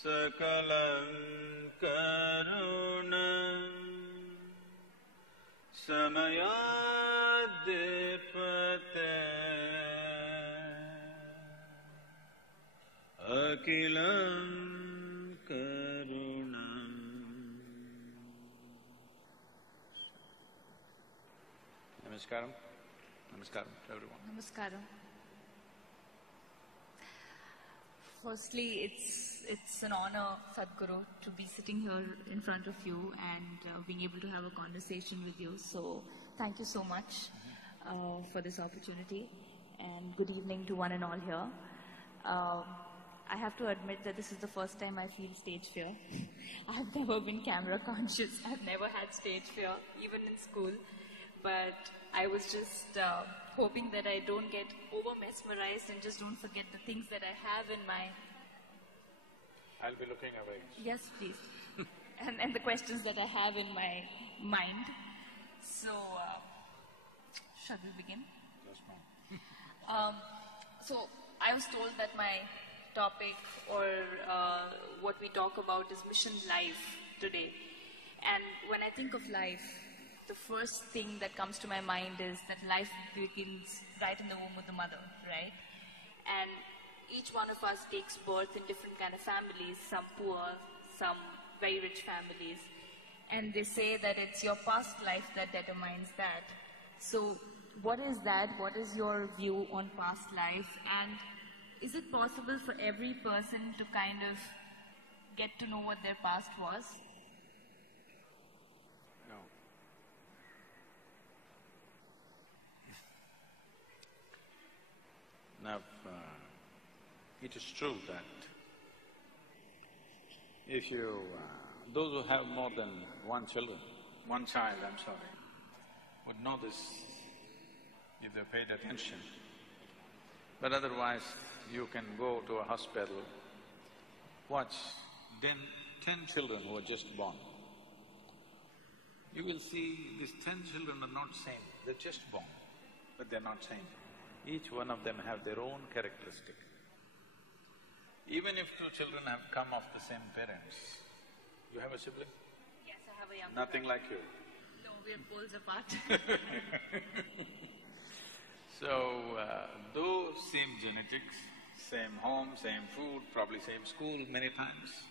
Sakalam karunam samayadipate akilam karunam. Namaskaram. Namaskaram to everyone. Namaskaram. Firstly, it's an honor, Sadhguru, to be sitting here in front of you and being able to have a conversation with you. So, thank you so much for this opportunity, and good evening to one and all here. I have to admit that this is the first time I feel stage fear. I've never been camera conscious. I've never had stage fear, even in school. But I was just hoping that I don't get over mesmerized and just don't forget the things that I have in my... I'll be looking away. Yes, please. and the questions that I have in my mind. So, shall we begin? Yes, ma'am. So, I was told that my topic or what we talk about is mission life today. And when I think of life, the first thing that comes to my mind is that life begins right in the womb of the mother, right? And each one of us takes birth in different kind of families, some poor, some very rich families. And they say that it's your past life that determines that. So what is that? What is your view on past life? And is it possible for every person to kind of get to know what their past was? Now, it is true that if you… those who have more than one child, would know this if they paid attention. But otherwise, you can go to a hospital, watch 10 children who are just born. You will see these 10 children are not same, they're just born, but they're not same. Each one of them have their own characteristic. Even if two children have come off the same parents, you have a sibling? Yes, I have a younger Nothing like you? No, we're poles apart. So, though same genetics, same home, same food, probably same school many times,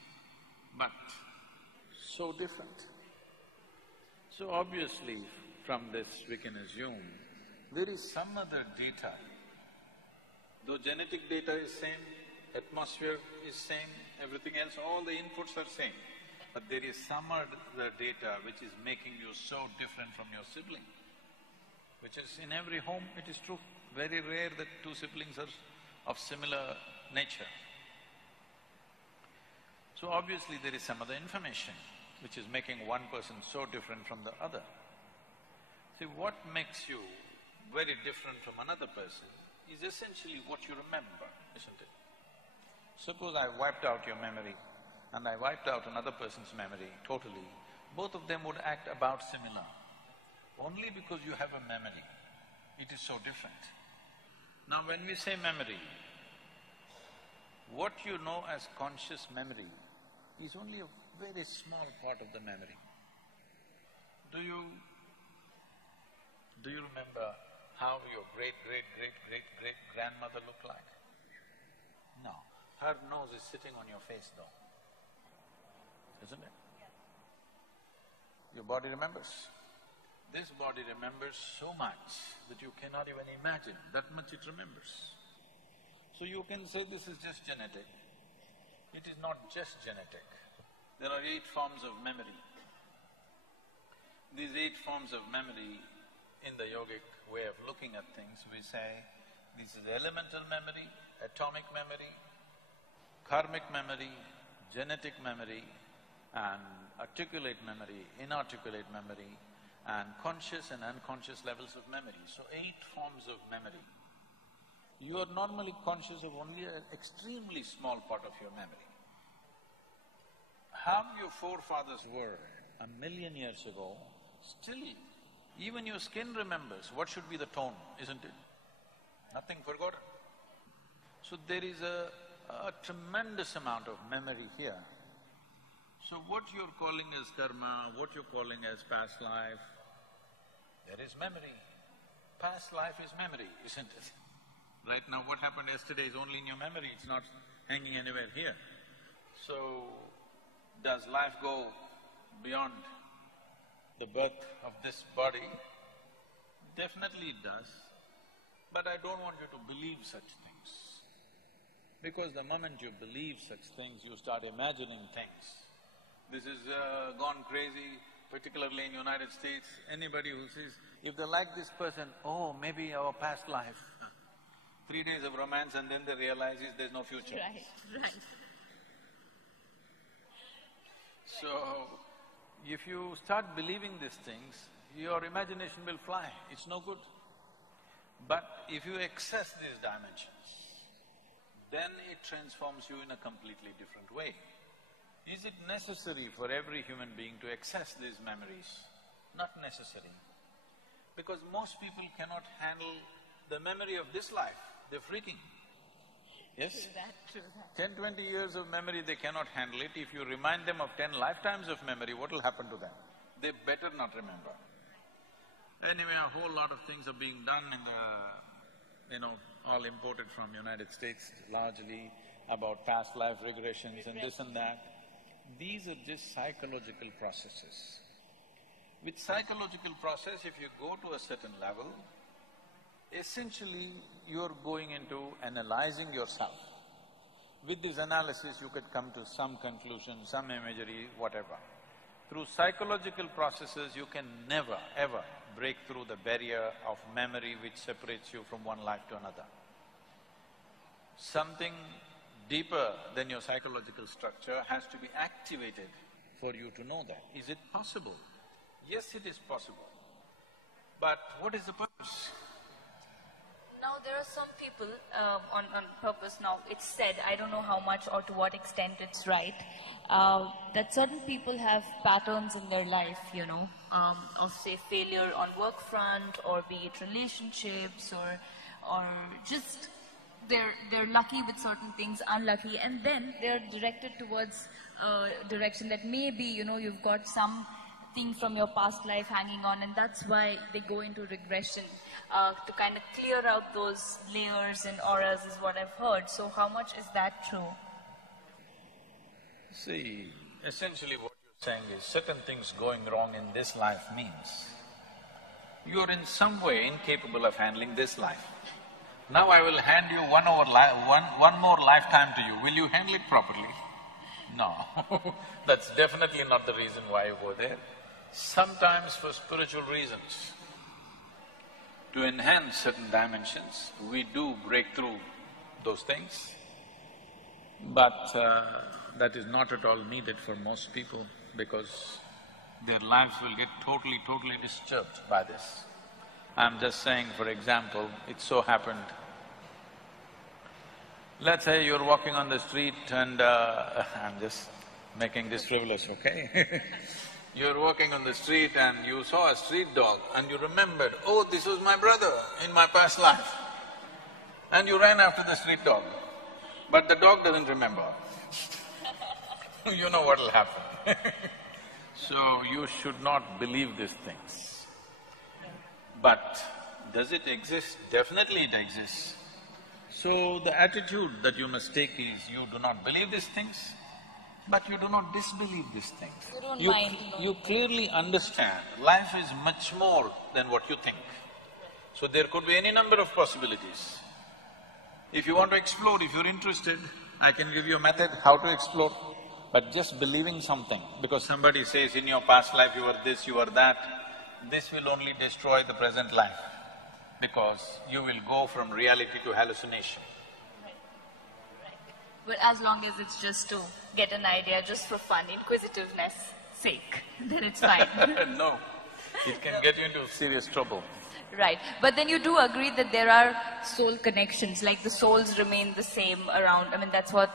but so different. So obviously, from this we can assume there is some other data. Though genetic data is same, atmosphere is same, everything else, all the inputs are same, but there is some other data which is making you so different from your sibling, which is in every home it is true. Very rare that two siblings are of similar nature. So obviously there is some other information which is making one person so different from the other. See, what makes you very different from another person is essentially what you remember, isn't it? Suppose I wiped out your memory and I wiped out another person's memory totally, both of them would act about similar. Only because you have a memory, it is so different. Now when we say memory, what you know as conscious memory is only a very small part of the memory. Do you remember how your great-great-great-great-great-grandmother looked like? No. Her nose is sitting on your face though, isn't it? Your body remembers. This body remembers so much that you cannot even imagine, that much it remembers. So you can say this is just genetic. It is not just genetic. There are 8 forms of memory. These 8 forms of memory, in the yogic way of looking at things, we say this is elemental memory, atomic memory, karmic memory, genetic memory, and articulate memory, inarticulate memory, and conscious and unconscious levels of memory. So 8 forms of memory. You are normally conscious of only an extremely small part of your memory. How your forefathers were 1,000,000 years ago, still even your skin remembers what should be the tone, isn't it? Nothing forgotten. So there is a a tremendous amount of memory here. So what you're calling as karma, what you're calling as past life, there is memory. Past life is memory, isn't it? Right now what happened yesterday is only in your memory, it's not hanging anywhere here. So, does life go beyond the birth of this body? Definitely it does, but I don't want you to believe such things. Because the moment you believe such things, you start imagining things. This is gone crazy, particularly in United States. Anybody who says, if they like this person, oh, maybe our past life. 3 days of romance and then they realize there's no future. Right. So, if you start believing these things, your imagination will fly, it's no good. But if you access these dimensions, then it transforms you in a completely different way. Is it necessary for every human being to access these memories? Not necessary. Because most people cannot handle the memory of this life, they're freaking. Yes? True that. 10, 20 years of memory, they cannot handle it. If you remind them of 10 lifetimes of memory, what will happen to them? They better not remember. Anyway, a whole lot of things are being done in the, all imported from United States largely, about past life regressions and this and that. These are just psychological processes. With psychological process, if you go to a certain level, essentially you're going into analyzing yourself. With this analysis, you could come to some conclusion, some imagery, whatever. Through psychological processes, you can never, ever break through the barrier of memory which separates you from one life to another. Something deeper than your psychological structure has to be activated for you to know that. Is it possible? Yes, it is possible. But what is the purpose? Now there are some people on purpose now, it's said, I don't know how much or to what extent it's right, that certain people have patterns in their life, of say failure on work front or be it relationships or just they're lucky with certain things, unlucky, and then they're directed towards a direction that maybe, you've got something from your past life hanging on, and that's why they go into regression. To kind of clear out those layers and auras is what I've heard. So how much is that true? See, essentially what you're saying is certain things going wrong in this life means you're in some way incapable of handling this life. Now I will hand you one more lifetime to you. Will you handle it properly? No. That's definitely not the reason why you go there. Sometimes for spiritual reasons, to enhance certain dimensions, we do break through those things, but that is not at all needed for most people because their lives will get totally disturbed by this. I'm just saying, for example, it so happened, let's say you're walking on the street and I'm just making this frivolous, okay? You're walking on the street and you saw a street dog and you remembered, oh, this was my brother in my past life. And you ran after the street dog, but the dog doesn't remember. You know what'll happen. So you should not believe these things. But does it exist? Definitely it exists. So the attitude that you must take is you do not believe these things, but you do not disbelieve these things. You don't mind. You clearly understand life is much more than what you think. So there could be any number of possibilities. If you want to explore, if you're interested, I can give you a method how to explore. But just believing something, because somebody says in your past life you were this, you were that, this will only destroy the present life, because you will go from reality to hallucination. But as long as it's just to get an idea, just for fun, inquisitiveness sake, then it's fine. No, it can get you into serious trouble. Right, but then you do agree that there are soul connections, like the souls remain the same around. I mean, that's what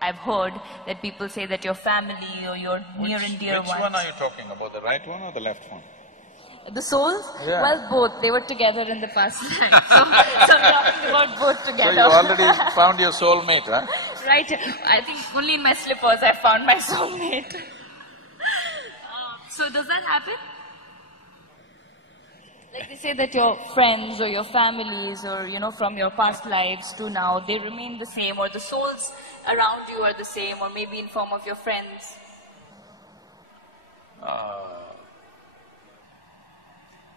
I've heard, that people say that your family or your near and dear ones… Which one are you talking about, the right one or the left one? The souls? Yeah. Well, both. They were together in the past life. So I'm talking about both together. So you already found your soulmate, huh? Right. I think only in my slippers I found my soulmate. So does that happen? Like they say that your friends or your families or, from your past lives to now, they remain the same, or the souls around you are the same, or maybe in form of your friends.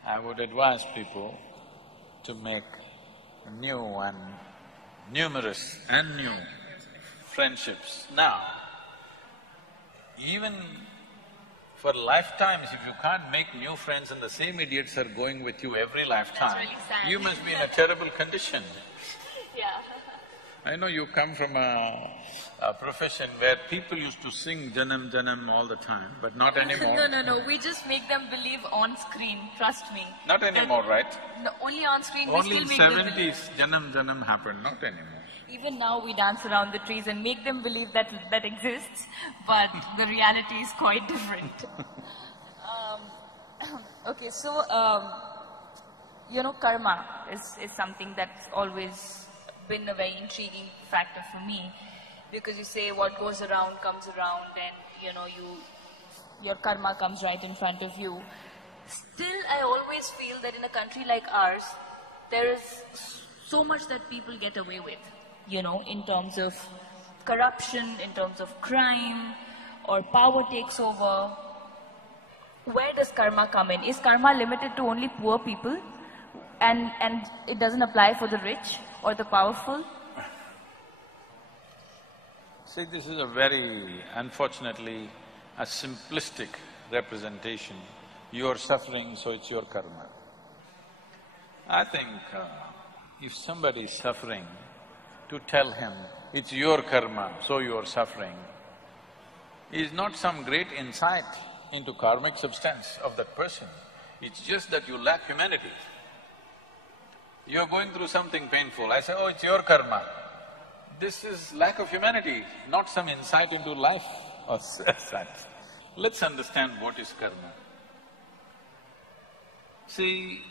I would advise people to make new and numerous and new friendships now. Even for lifetimes, if you can't make new friends and the same idiots are going with you every lifetime, really sad. you must be in a terrible condition. Yeah. I know you come from a profession where people used to sing Janam Janam all the time, but not anymore. No. We just make them believe on screen, trust me. Not anymore, right? No, only on screen we Only still in make them believe. '70s Janam Janam happened, not anymore. Even now we dance around the trees and make them believe that that exists, but the reality is quite different. Okay, so, karma is something that's always been a very intriguing factor for me, because you say what goes around comes around, and, your karma comes right in front of you. Still, I always feel that in a country like ours, there is so much that people get away with, in terms of corruption, in terms of crime, or power takes over. Where does karma come in? Is karma limited to only poor people, and it doesn't apply for the rich or the powerful? See, this is a very, unfortunately, a simplistic representation. You're suffering, so it's your karma. I think if somebody is suffering, to tell him, it's your karma, so you're suffering, is not some great insight into karmic substance of that person. It's just that you lack humanity. You're going through something painful, I say, oh, it's your karma. This is lack of humanity, not some insight into life or such. Let's understand what is karma. See,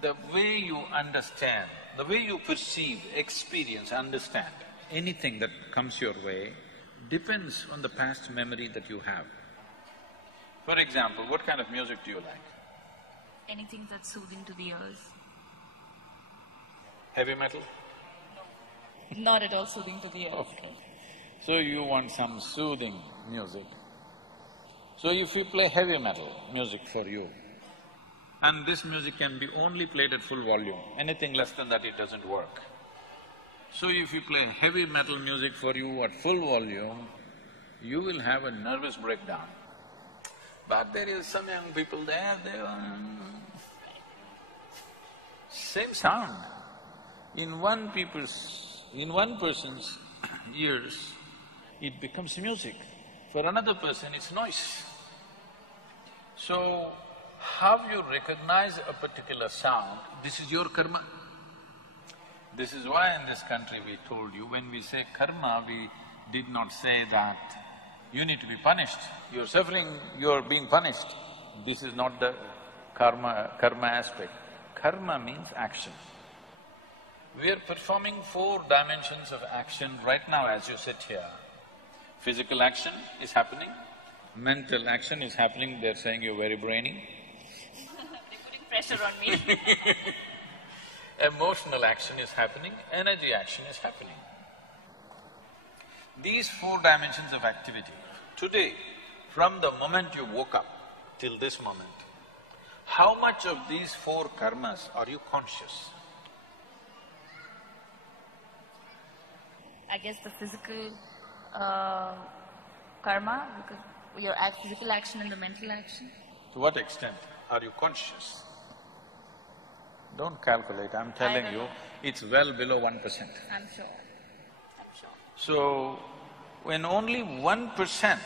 the way you understand, the way you perceive, experience, understand anything that comes your way depends on the past memory that you have. For example, what kind of music do you like? Anything that's soothing to the ears. Heavy metal? Not at all soothing to the ears. Okay. So you want some soothing music. So if we play heavy metal music for you, and this music can be only played at full volume, anything less than that it doesn't work. So if we play heavy metal music for you at full volume, you will have a nervous breakdown. But there is some young people there, they are… Same sound. In one person's ears, it becomes music. For another person, it's noise. So, how you recognize a particular sound, this is your karma. This is why in this country we told you, when we say karma, we did not say that you need to be punished. You're suffering, you're being punished. This is not the karma aspect. Karma means action. We are performing 4 dimensions of action right now as you sit here. Physical action is happening, mental action is happening, they're saying you're very brainy. They're putting pressure on me. Emotional action is happening, energy action is happening. These 4 dimensions of activity, today, from the moment you woke up till this moment, how much of these 4 karmas are you conscious? I guess the physical karma, because your physical action and the mental action. To what extent are you conscious? Don't calculate, I'm telling you, it's well below 1%. I'm sure. So, when only 1%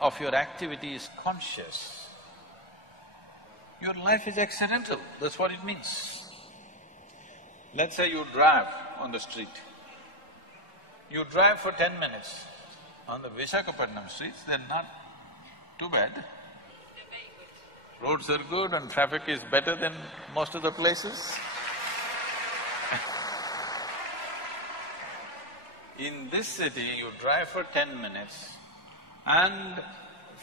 of your activity is conscious, your life is accidental, that's what it means. Let's say you drive on the street. You drive for 10 minutes. On the Visakhapatnam streets, they're not too bad. Roads are good and traffic is better than most of the places. In this city, you drive for 10 minutes and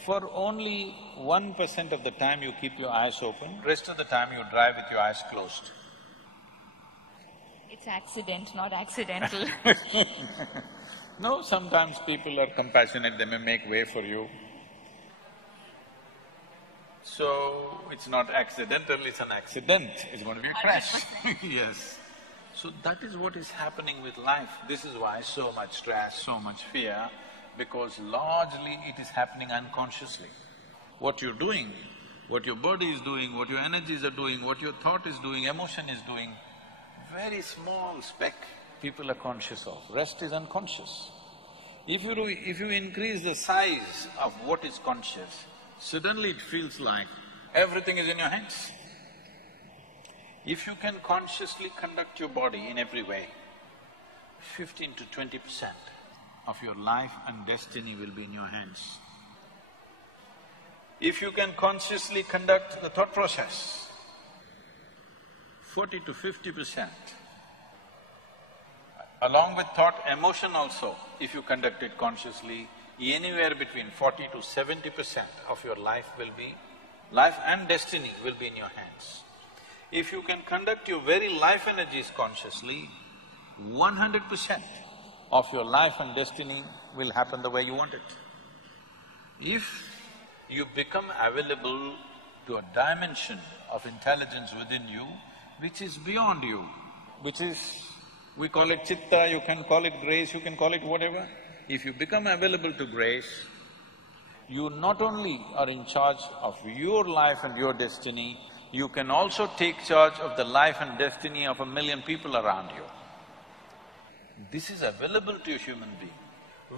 for only 1% of the time you keep your eyes open, rest of the time you drive with your eyes closed. It's accident, not accidental. No, sometimes people are compassionate, they may make way for you. So, it's not accidental, it's an accident, it's going to be a crash. Yes. So that is what is happening with life. This is why so much stress, so much fear, because largely it is happening unconsciously. What you're doing, what your body is doing, what your energies are doing, what your thought is doing, emotion is doing, very small speck people are conscious of, rest is unconscious. If you increase the size of what is conscious, suddenly it feels like everything is in your hands. If you can consciously conduct your body in every way, 15 to 20% of your life and destiny will be in your hands. If you can consciously conduct the thought process, 40 to 50%, along with thought, emotion also, if you conduct it consciously, anywhere between 40 to 70% of your life and destiny will be in your hands. If you can conduct your very life energies consciously, 100% of your life and destiny will happen the way you want it. If you become available to a dimension of intelligence within you, which is beyond you, which is… we call it chitta, you can call it grace, you can call it whatever. If you become available to grace, you not only are in charge of your life and your destiny, you can also take charge of the life and destiny of 1 million people around you. This is available to a human being.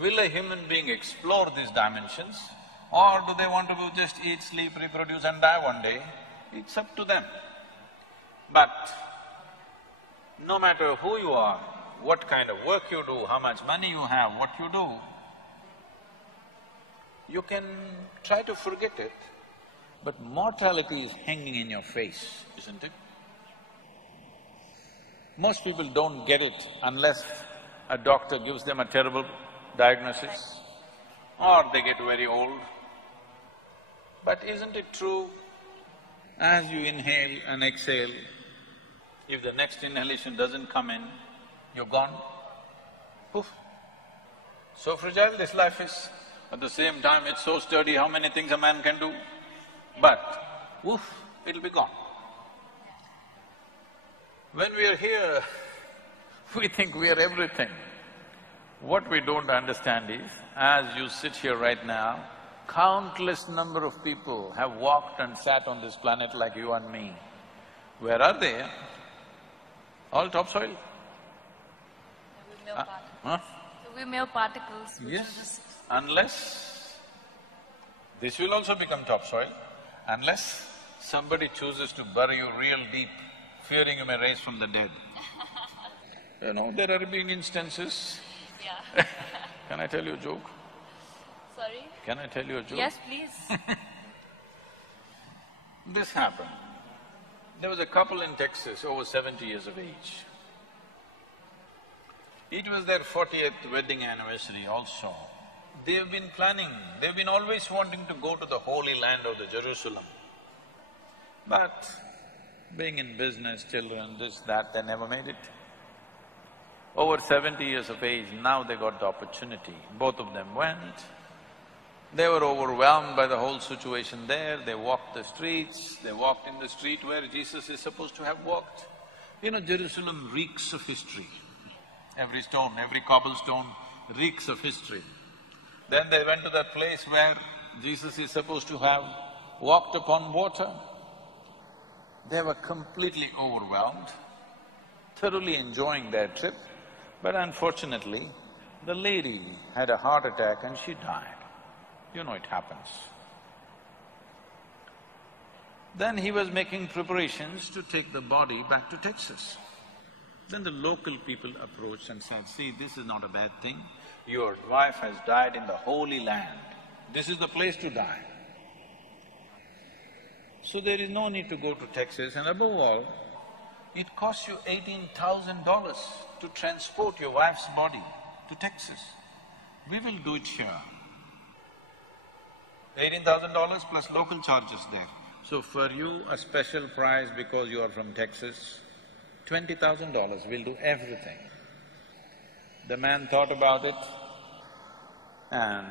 Will a human being explore these dimensions, or do they want to just eat, sleep, reproduce and die one day? It's up to them. But no matter who you are, what kind of work you do, how much money you have, what you do, you can try to forget it, but mortality is hanging in your face, isn't it? Most people don't get it unless a doctor gives them a terrible diagnosis or they get very old. But isn't it true, as you inhale and exhale, if the next inhalation doesn't come in, you're gone. Poof. So fragile this life is. At the same time, it's so sturdy, how many things a man can do. But, woof, it'll be gone. When we are here, we think we are everything. What we don't understand is, as you sit here right now, countless number of people have walked and sat on this planet like you and me. Where are they? All topsoil. Huh? So we mere particles. Yes, unless… this will also become topsoil, unless somebody chooses to bury you real deep, fearing you may rise from the dead. You know, there have been instances… Yeah. Can I tell you a joke? Sorry? Can I tell you a joke? Yes, please. This happened. There was a couple in Texas, over 70 years of age. It was their 40th wedding anniversary also. They've been planning, they've been always wanting to go to the Holy Land of the Jerusalem. But being in business, children, this, that, they never made it. Over 70 years of age, now they got the opportunity. Both of them went. They were overwhelmed by the whole situation there, they walked the streets, they walked in the street where Jesus is supposed to have walked. You know, Jerusalem reeks of history. Every stone, every cobblestone reeks of history. Then they went to that place where Jesus is supposed to have walked upon water. They were completely overwhelmed, thoroughly enjoying their trip, but unfortunately, the lady had a heart attack and she died. You know it happens. Then he was making preparations to take the body back to Texas. Then the local people approached and said, see, this is not a bad thing. Your wife has died in the Holy Land. This is the place to die. So there is no need to go to Texas, and above all, it costs you $18,000 to transport your wife's body to Texas. We will do it here. $18,000 plus local charges there. So for you, a special price because you are from Texas, $20,000, we'll do everything. The man thought about it and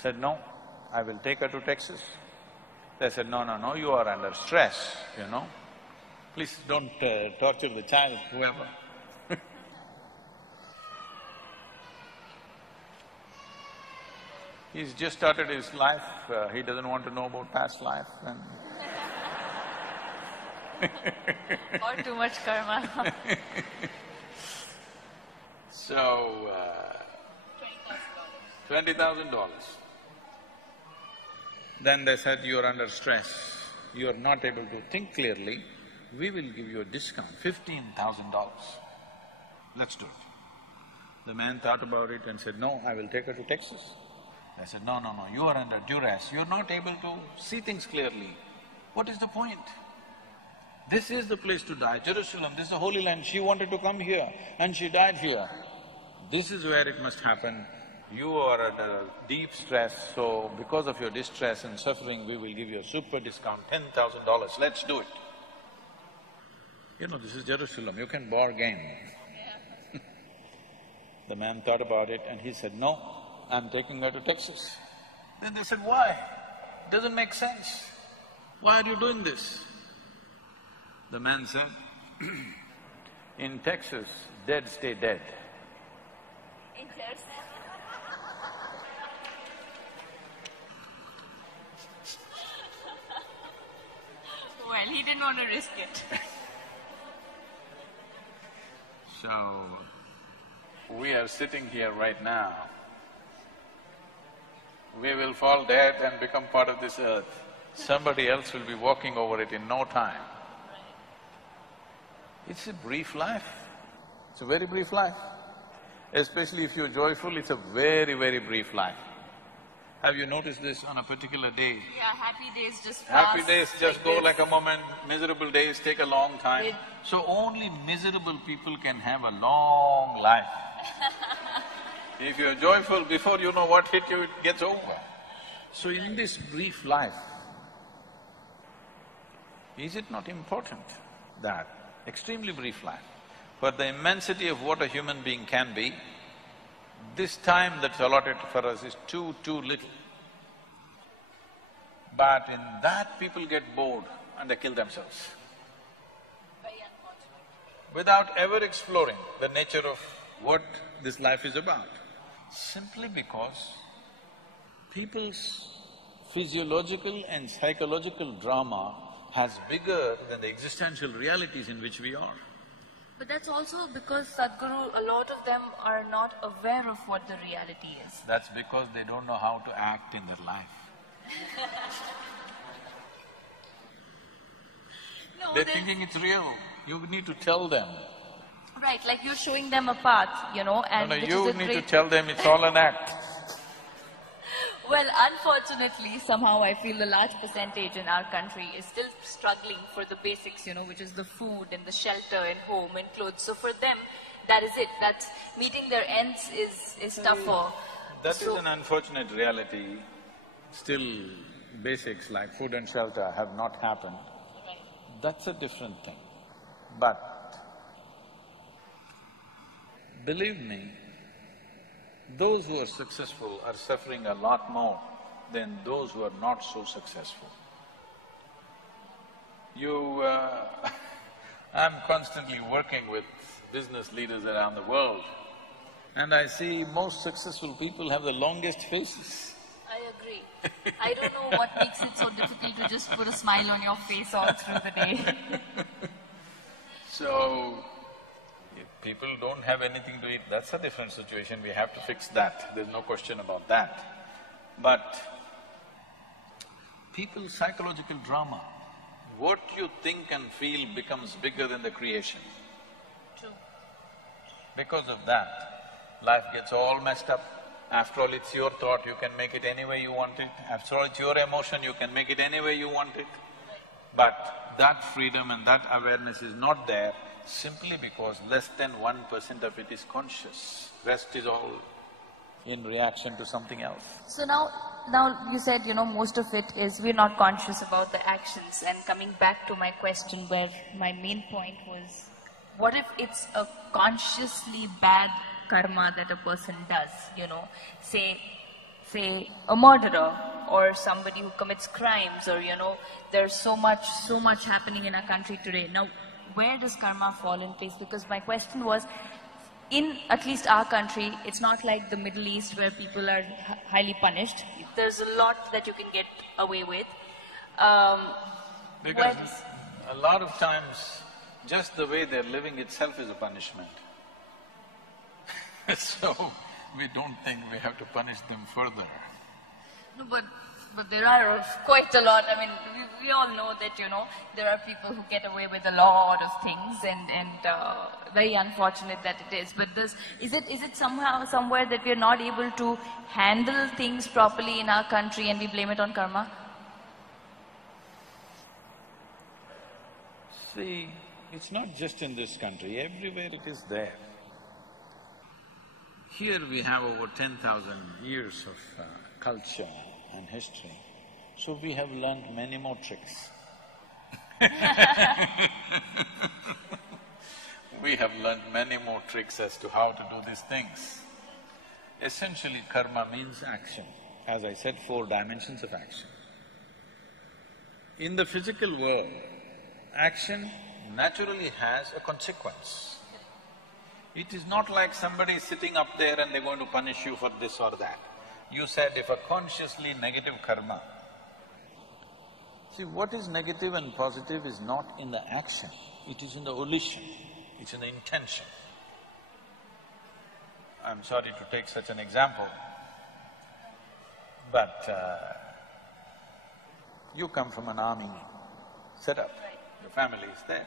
said, no, I will take her to Texas. They said, no, no, no, you are under stress, you know. Please don't torture the child, whoever. He's just started his life, he doesn't want to know about past life and or too much karma. So, $20,000. Then they said, you're under stress, you're not able to think clearly, we will give you a discount, $15,000. Let's do it. The man thought about it and said, no, I will take her to Texas. I said, no, no, no, you are under duress, you're not able to see things clearly. What is the point? This is the place to die, Jerusalem, this is the Holy Land, she wanted to come here and she died here. This is where it must happen. You are under deep stress, so because of your distress and suffering, we will give you a super discount, $10,000, let's do it. You know, this is Jerusalem, you can bargain. Yeah. The man thought about it and he said, no, I'm taking her to Texas. Then they said, why? Doesn't make sense. Why are you doing this? The man said, in Texas, dead stay dead. In Texas? Well, he didn't want to risk it. So, we are sitting here right now. We will fall dead and become part of this earth. Somebody else will be walking over it in no time. It's a brief life. It's a very brief life. Especially if you're joyful, it's a very, very brief life. Have you noticed this on a particular day? Yeah, happy days just pass. Happy days just go this. like a moment, miserable days take a long time. So only miserable people can have a long life. If you're joyful, before you know what hit you, it gets over. So in this brief life, is it not important that extremely brief life, for the immensity of what a human being can be, this time that's allotted for us is too little. But in that people get bored and they kill themselves. Very unfortunate. Without ever exploring the nature of what this life is about. Simply because people's physiological and psychological drama has bigger than the existential realities in which we are. But that's also because Sadhguru, a lot of them are not aware of what the reality is. That's because they don't know how to act in their life. No, They're thinking it's real, you need to tell them. Right, like you're showing them a path, you know, and No, which you is a need to great… tell them it's all an act. Well, unfortunately, somehow I feel a large percentage in our country is still struggling for the basics, you know, which is the food and the shelter and home and clothes. So for them, that is it. That's meeting their ends is tougher. That is an unfortunate reality. Still, basics like food and shelter have not happened. Right. That's a different thing. But believe me, those who are successful are suffering a lot more than those who are not so successful. I'm constantly working with business leaders around the world and I see most successful people have the longest faces. I agree. I don't know what makes it so difficult to just put a smile on your face all through the day. So, if people don't have anything to eat, that's a different situation, we have to fix that, there's no question about that. But people's psychological drama, what you think and feel becomes bigger than the creation. True. Because of that, life gets all messed up. After all, it's your thought, you can make it any way you want it. After all, it's your emotion, you can make it any way you want it. But that freedom and that awareness is not there, simply because less than 1% of it is conscious, rest is all in reaction to something else. So now you said, most of it is we're not conscious about the actions. And coming back to my question where my main point was, what if it's a consciously bad karma that a person does, say a murderer or somebody who commits crimes, or there's so much happening in our country today. Now, where does karma fall in place? Because my question was, in at least our country, it's not like the Middle East where people are highly punished. There's a lot that you can get away with. Because a lot of times, just the way they're living itself is a punishment. So, we don't think we have to punish them further. No, but there are quite a lot. I mean, we all know that, there are people who get away with a lot of things, and very unfortunate that it is. But is it somehow, somewhere that we are not able to handle things properly in our country and we blame it on karma? See, it's not just in this country, everywhere it is there. Here we have over 10,000 years of culture and history, so we have learnt many more tricks. We have learnt many more tricks as to how to do these things. Essentially, karma means action. As I said, 4 dimensions of action. In the physical world, action naturally has a consequence. It is not like somebody is sitting up there and they're going to punish you for this or that. You said if a consciously negative karma… See, what is negative and positive is not in the action, it is in the volition, it's in the intention. I'm sorry to take such an example, but you come from an army setup, your family is there.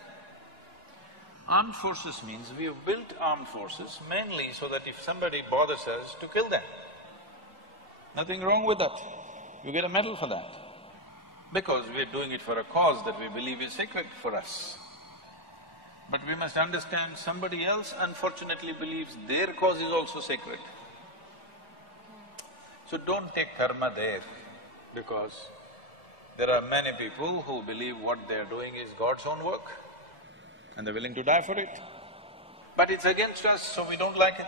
Armed forces means we have built armed forces mainly so that if somebody bothers us, to kill them. Nothing wrong with that, you get a medal for that. Because we're doing it for a cause that we believe is sacred for us. But we must understand somebody else unfortunately believes their cause is also sacred. So don't take karma there, because there are many people who believe what they're doing is God's own work and they're willing to die for it. But it's against us, so we don't like it.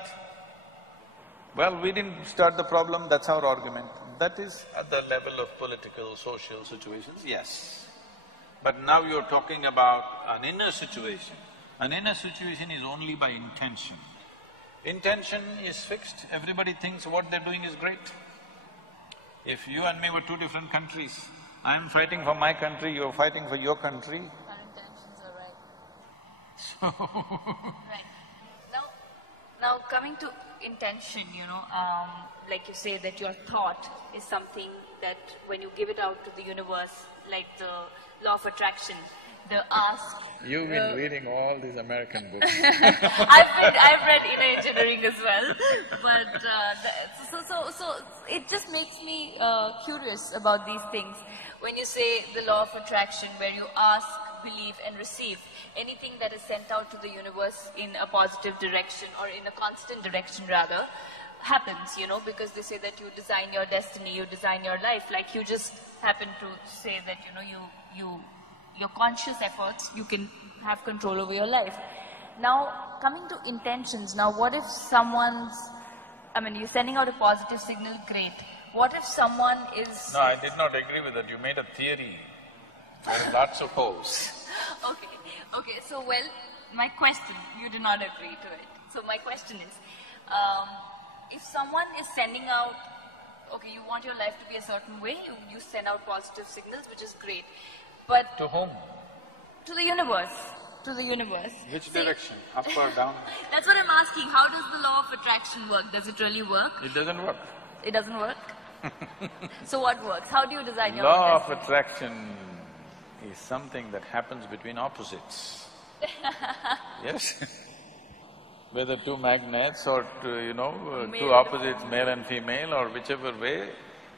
Well, we didn't start the problem, that's our argument. That is at the level of political, social situations, yes. But now you're talking about an inner situation. An inner situation is only by intention. Intention is fixed, everybody thinks what they're doing is great. If you and me were 2 different countries, I'm fighting for my country, you're fighting for your country. Our intentions are right. So Right. Now coming to intention, like you say that your thought is something that when you give it out to the universe, like the law of attraction, the ask… You've been reading all these American books. I've read inner engineering as well, but so it just makes me curious about these things. When you say the law of attraction, where you ask, believe and receive, anything that is sent out to the universe in a positive direction or in a constant direction rather, happens, because they say that you design your destiny, you design your life, like you just happen to say that, your conscious efforts, you can have control over your life. Now, coming to intentions, now what if you're sending out a positive signal, great. What if someone is… No, I did not agree with that, you made a theory. There are lots of holes. Okay, so well, my question, you do not agree to it. So my question is, if someone is sending out, okay, you want your life to be a certain way, you send out positive signals, which is great, but… To whom? To the universe. To the universe. Which direction? Up or down? That's what I'm asking. How does the law of attraction work? Does it really work? It doesn't work. It doesn't work? So what works? How do you design your Law own of attraction is something that happens between opposites. Yes. Whether 2 magnets or two opposites, male and female or whichever way,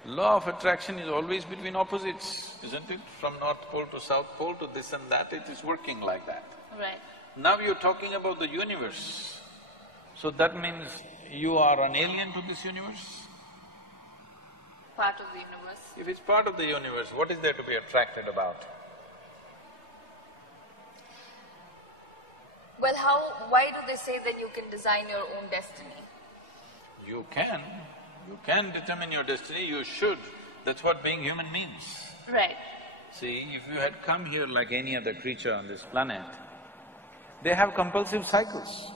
law of attraction is always between opposites, isn't it? From North Pole to South Pole to this and that, it is working like that. Right. Now you're talking about the universe. So that means you are an alien to this universe? Part of the universe. If it's part of the universe, what is there to be attracted about? Well, why do they say that you can design your own destiny? You can determine your destiny, you should. That's what being human means. Right. See, if you had come here like any other creature on this planet, they have compulsive cycles.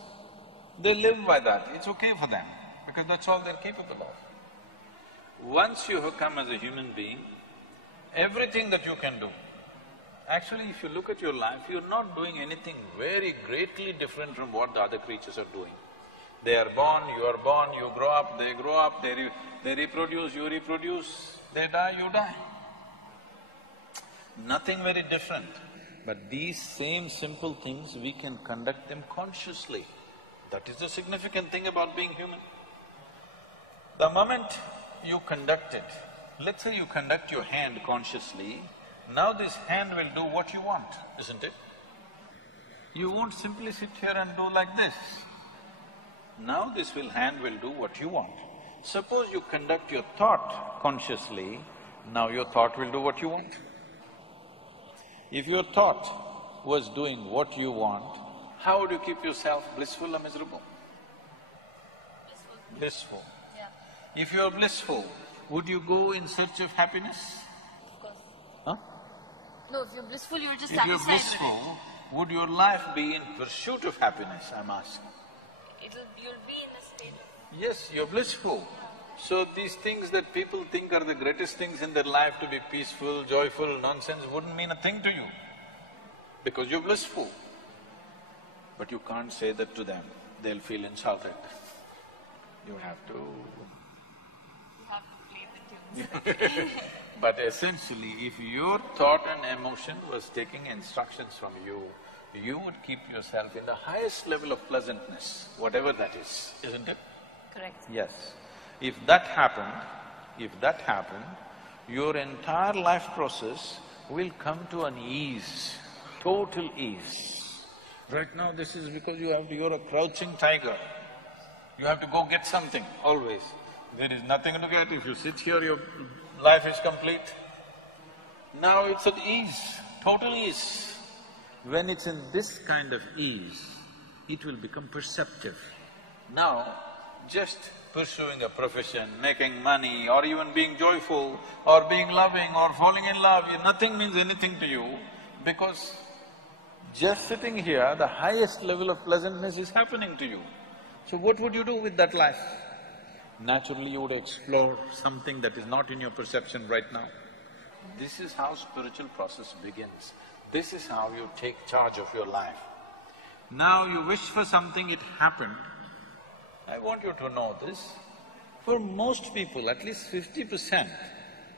They live by that, it's okay for them, because that's all they're capable of. Once you have come as a human being, everything that you can do, actually if you look at your life, you're not doing anything very greatly different from what the other creatures are doing. They are born, you grow up, they reproduce, you reproduce, they die, you die. Nothing very different. But these same simple things, we can conduct them consciously. That is the significant thing about being human. The moment you conduct it, let's say you conduct your hand consciously, now this hand will do what you want, isn't it? You won't simply sit here and do like this. Now this hand will do what you want. Suppose you conduct your thought consciously, now your thought will do what you want. If your thought was doing what you want, how would you keep yourself blissful or miserable? Blissful. Yeah. If you're blissful, would you go in search of happiness? Of course. Huh? No, if you're blissful, you're just If you're satisfied with it. blissful, would your life be in pursuit of happiness, I'm asking? You'll be in a state of… Yes, you're blissful. So these things that people think are the greatest things in their life, to be peaceful, joyful, nonsense, wouldn't mean a thing to you, because you're blissful. But you can't say that to them, they'll feel insulted. You have to… You have to play the tunes. But essentially, if your thought and emotion was taking instructions from you, you would keep yourself in the highest level of pleasantness, whatever that is, isn't it? Correct. Yes. If that happened, your entire life process will come to an ease, total ease. Right now this is because you're a crouching tiger. You have to go get something, always. There is nothing to get. If you sit here, your life is complete. Now it's at ease, total ease. When it's in this kind of ease, it will become perceptive. Now, just pursuing a profession, making money, or even being joyful, or being loving, or falling in love, nothing means anything to you, because just sitting here, the highest level of pleasantness is happening to you. So what would you do with that life? Naturally, you would explore something that is not in your perception right now. This is how spiritual process begins. This is how you take charge of your life. Now you wish for something, it happened. I want you to know this, for most people, at least 50%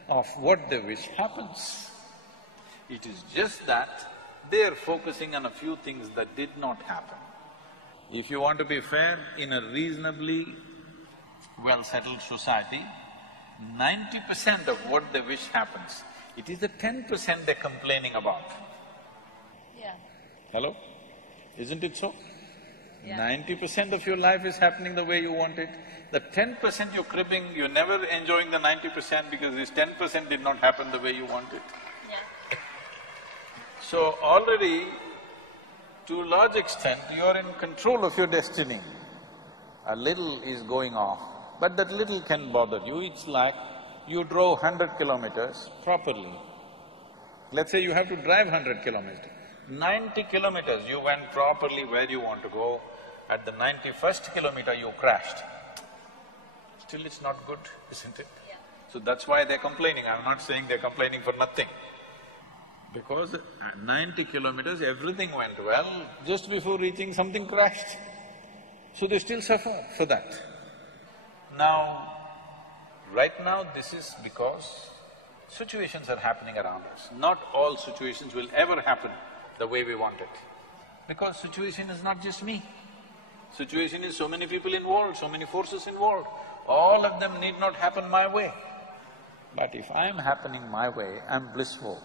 of what they wish happens. It is just that they are focusing on a few things that did not happen. If you want to be fair, in a reasonably well-settled society, 90% of what they wish happens. It is the 10% they're complaining about. Yeah. Hello? Isn't it so? Yeah. 90% of your life is happening the way you want it. The 10% you're cribbing, you're never enjoying the 90% because this 10% did not happen the way you want it. Yeah. So already, to a large extent, you are in control of your destiny. A little is going off, but that little can bother you. It's like you drove 100 kilometers properly. Let's say you have to drive 100 kilometers. 90 kilometers you went properly where you want to go. At the 91st kilometer you crashed. Still it's not good, isn't it? Yeah. So that's why they're complaining. I'm not saying they're complaining for nothing. Because at 90 kilometers everything went well, just before reaching something crashed. So they still suffer for that. Now, right now this is because situations are happening around us. Not all situations will ever happen the way we want it. Because situation is not just me. Situation is so many people involved, so many forces involved. All of them need not happen my way. But if I'm happening my way, I'm blissful,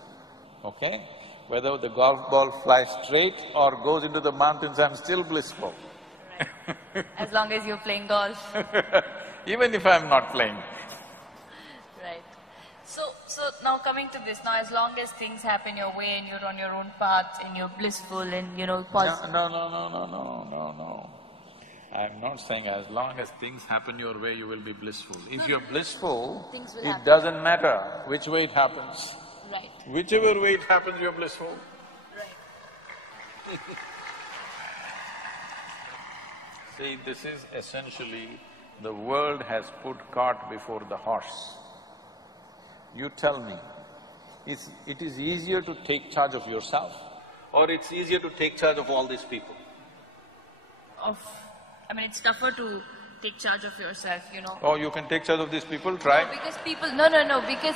okay? Whether the golf ball flies straight or goes into the mountains, I'm still blissful. Right. As long as you're playing golf. Even if I'm not playing. Right. So now coming to this, now as long as things happen your way and you're on your own path and you're blissful and positive. No. I'm not saying as long as things happen your way, you will be blissful. If you're blissful, it doesn't matter which way it happens. Right. Whichever way it happens, you're blissful. Right. See, this is essentially, the world has put cart before the horse. You tell me, it is easier to take charge of yourself or it's easier to take charge of all these people? It's tougher to take charge of yourself, Oh, you can take charge of these people, try? No, because people… No, because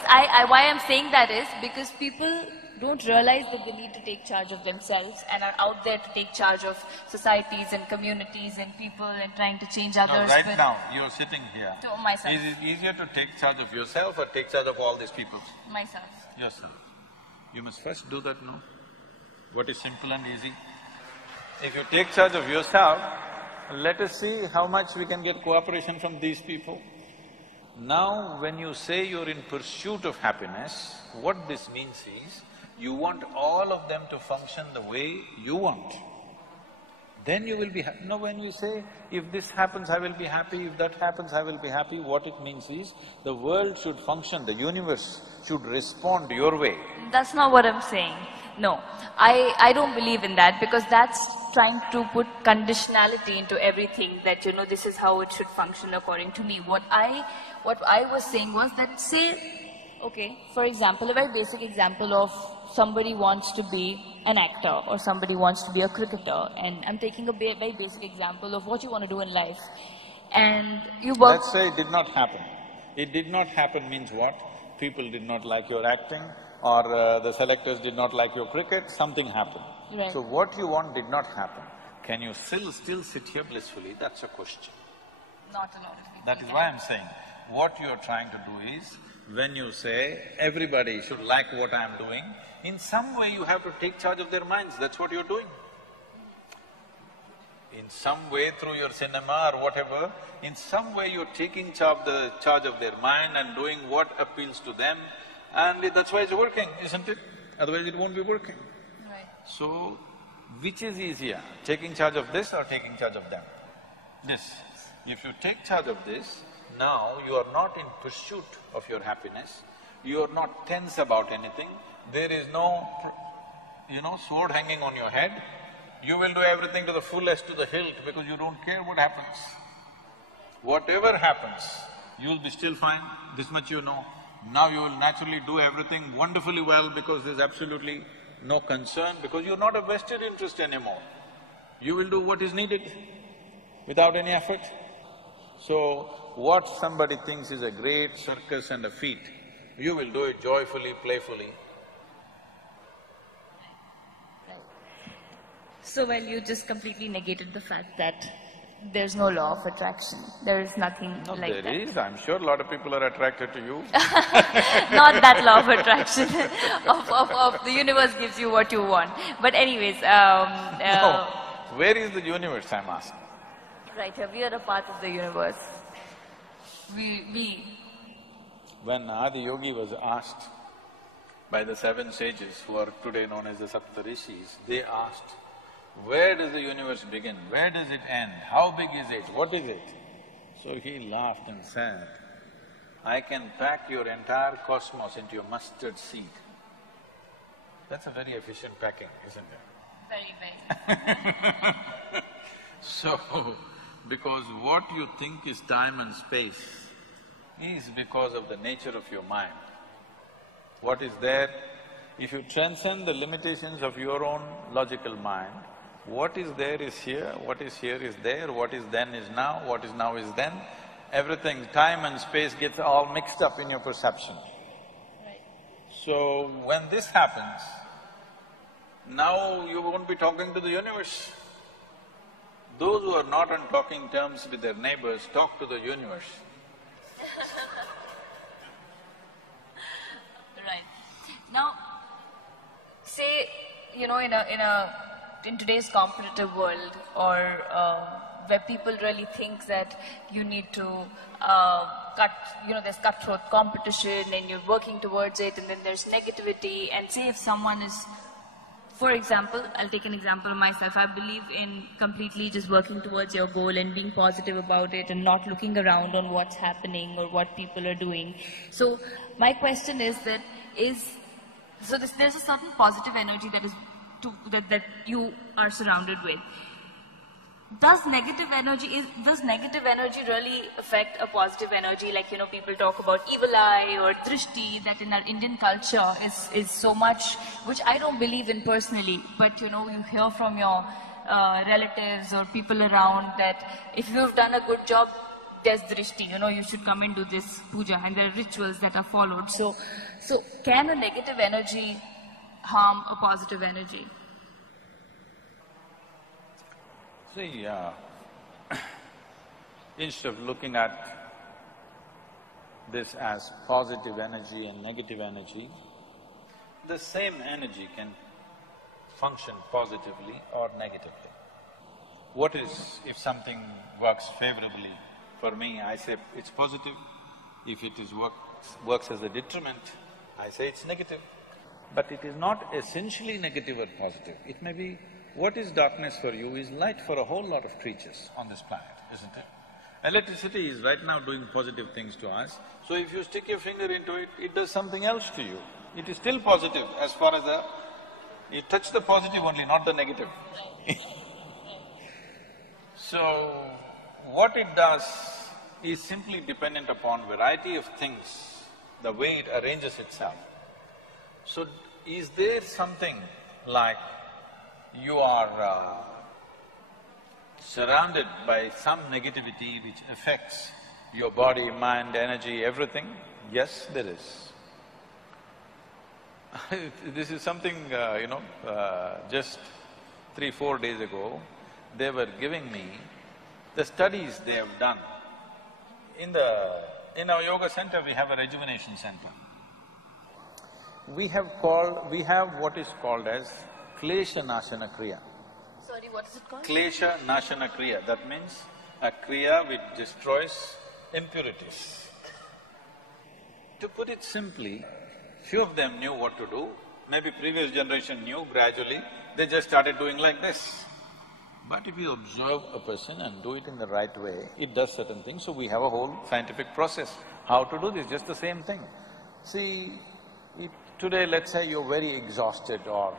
why I'm saying that is because people don't realize that they need to take charge of themselves and are out there to take charge of societies and communities and people and trying to change others. No, right now, you're sitting here. To myself. Is it easier to take charge of yourself or take charge of all these people? Myself. Yourself. You must first do that, no? What is simple and easy? If you take charge of yourself, let us see how much we can get cooperation from these people. Now, when you say you're in pursuit of happiness, what this means is, you want all of them to function the way you want. Then you will be happy. No, when you say, if this happens, I will be happy, if that happens, I will be happy, what it means is, the world should function, the universe should respond your way. That's not what I'm saying. No, I don't believe in that because that's trying to put conditionality into everything that, this is how it should function according to me. What I was saying was that, say, okay, for example, a very basic example of somebody wants to be an actor or somebody wants to be a cricketer, and I'm taking a very basic example of what you want to do in life. And you work… Let's say it did not happen. It did not happen means what? People did not like your acting or the selectors did not like your cricket, something happened. Right. So what you want did not happen. Can you still sit here blissfully? That's a question. Not a lot of people. That is why I'm saying, what you're trying to do is, when you say everybody should like what I'm doing, in some way you have to take charge of their minds, that's what you're doing. In some way, through your cinema or whatever, in some way you're taking charge of their mind and doing what appeals to them, and that's why it's working, isn't it? Otherwise it won't be working. Right. So, which is easier, taking charge of this or taking charge of them? This. If you take charge of this, now you are not in pursuit of your happiness, you are not tense about anything, there is no, sword hanging on your head, you will do everything to the fullest, to the hilt, because you don't care what happens. Whatever happens, you'll be still fine, this much you know. Now you will naturally do everything wonderfully well because there's absolutely no concern, because you're not a vested interest anymore. You will do what is needed without any effort. So, what somebody thinks is a great circus and a feat, you will do it joyfully, playfully. So, well, you just completely negated the fact that there's no law of attraction. There is nothing like that. There is, I'm sure a lot of people are attracted to you. Not that law of attraction of the universe gives you what you want. But anyways, No, where is the universe, I'm asking? Right, we are a part of the universe. When Adi Yogi was asked by the 7 sages who are today known as the Saptarishis, they asked, where does the universe begin? Where does it end? How big is it? What is it? So he laughed and said, I can pack your entire cosmos into your mustard seed. That's a very efficient packing, isn't it? Very, very. So, because what you think is time and space is because of the nature of your mind. What is there, if you transcend the limitations of your own logical mind, what is there is here, what is here is there, what is then is now, what is now is then. Everything, time and space gets all mixed up in your perception. Right. So, when this happens, now you won't be talking to the universe. Those who are not on talking terms with their neighbors talk to the universe. Right. Now, see, in today's competitive world, or where people really think that you need to there's cutthroat competition and you're working towards it, and then there's negativity. And say if someone is, for example, I'll take an example of myself. I believe in completely just working towards your goal and being positive about it and not looking around on what's happening or what people are doing. So my question is there's a certain positive energy that you are surrounded with. Does negative energy really affect a positive energy? Like, people talk about evil eye or drishti, that in our Indian culture is so much, which I don't believe in personally, but you hear from your relatives or people around that if you've done a good job, there's drishti, you should come and do this puja, and there are rituals that are followed. So can a negative energy harm a positive energy? See, instead of looking at this as positive energy and negative energy, the same energy can function positively or negatively. What is, if something works favorably for me, I say it's positive. If it works as a detriment, I say it's negative. But it is not essentially negative or positive. It may be, what is darkness for you is light for a whole lot of creatures on this planet, isn't it? Electricity is right now doing positive things to us, so if you stick your finger into it, it does something else to you. It is still positive as far as you touch the positive only, not the negative. So, what it does is simply dependent upon variety of things, the way it arranges itself. So, is there something like you are surrounded by some negativity which affects your body, mind, energy, everything? Yes, there is. This is something, just 3-4 days ago, they were giving me the studies they have done. In our yoga center, we have a rejuvenation center. We have what is called as Klesha Nashana Kriya. Sorry, what is it called? Klesha Nashana Kriya, that means a Kriya which destroys impurities. To put it simply, few of them knew what to do, maybe previous generation knew, gradually they just started doing like this. But if you observe a person and do it in the right way, it does certain things, so we have a whole scientific process. How to do this, just the same thing. See, today let's say you're very exhausted or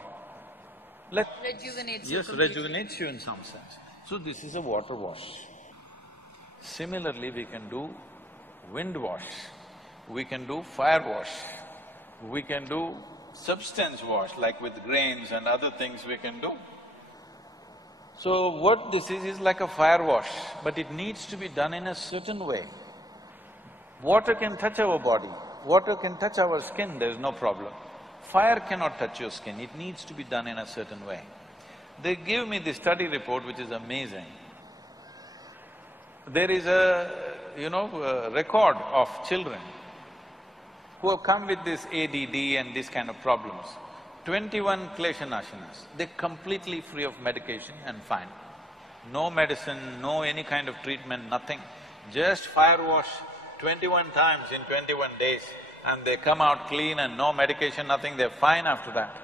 rejuvenates you. Yes, rejuvenates you in some sense. So this is a water wash. Similarly, we can do wind wash, we can do fire wash, we can do substance wash, like with grains and other things we can do. So what this is like a fire wash, but it needs to be done in a certain way. Water can touch our body, water can touch our skin, there's no problem. Fire cannot touch your skin, it needs to be done in a certain way. They give me this study report which is amazing. There is a record of children who have come with this ADD and this kind of problems. 21 Klesha Nashanas, they're completely free of medication and fine. No medicine, no any kind of treatment, nothing. Just fire wash 21 times in 21 days and they come out clean and no medication, nothing, they're fine after that.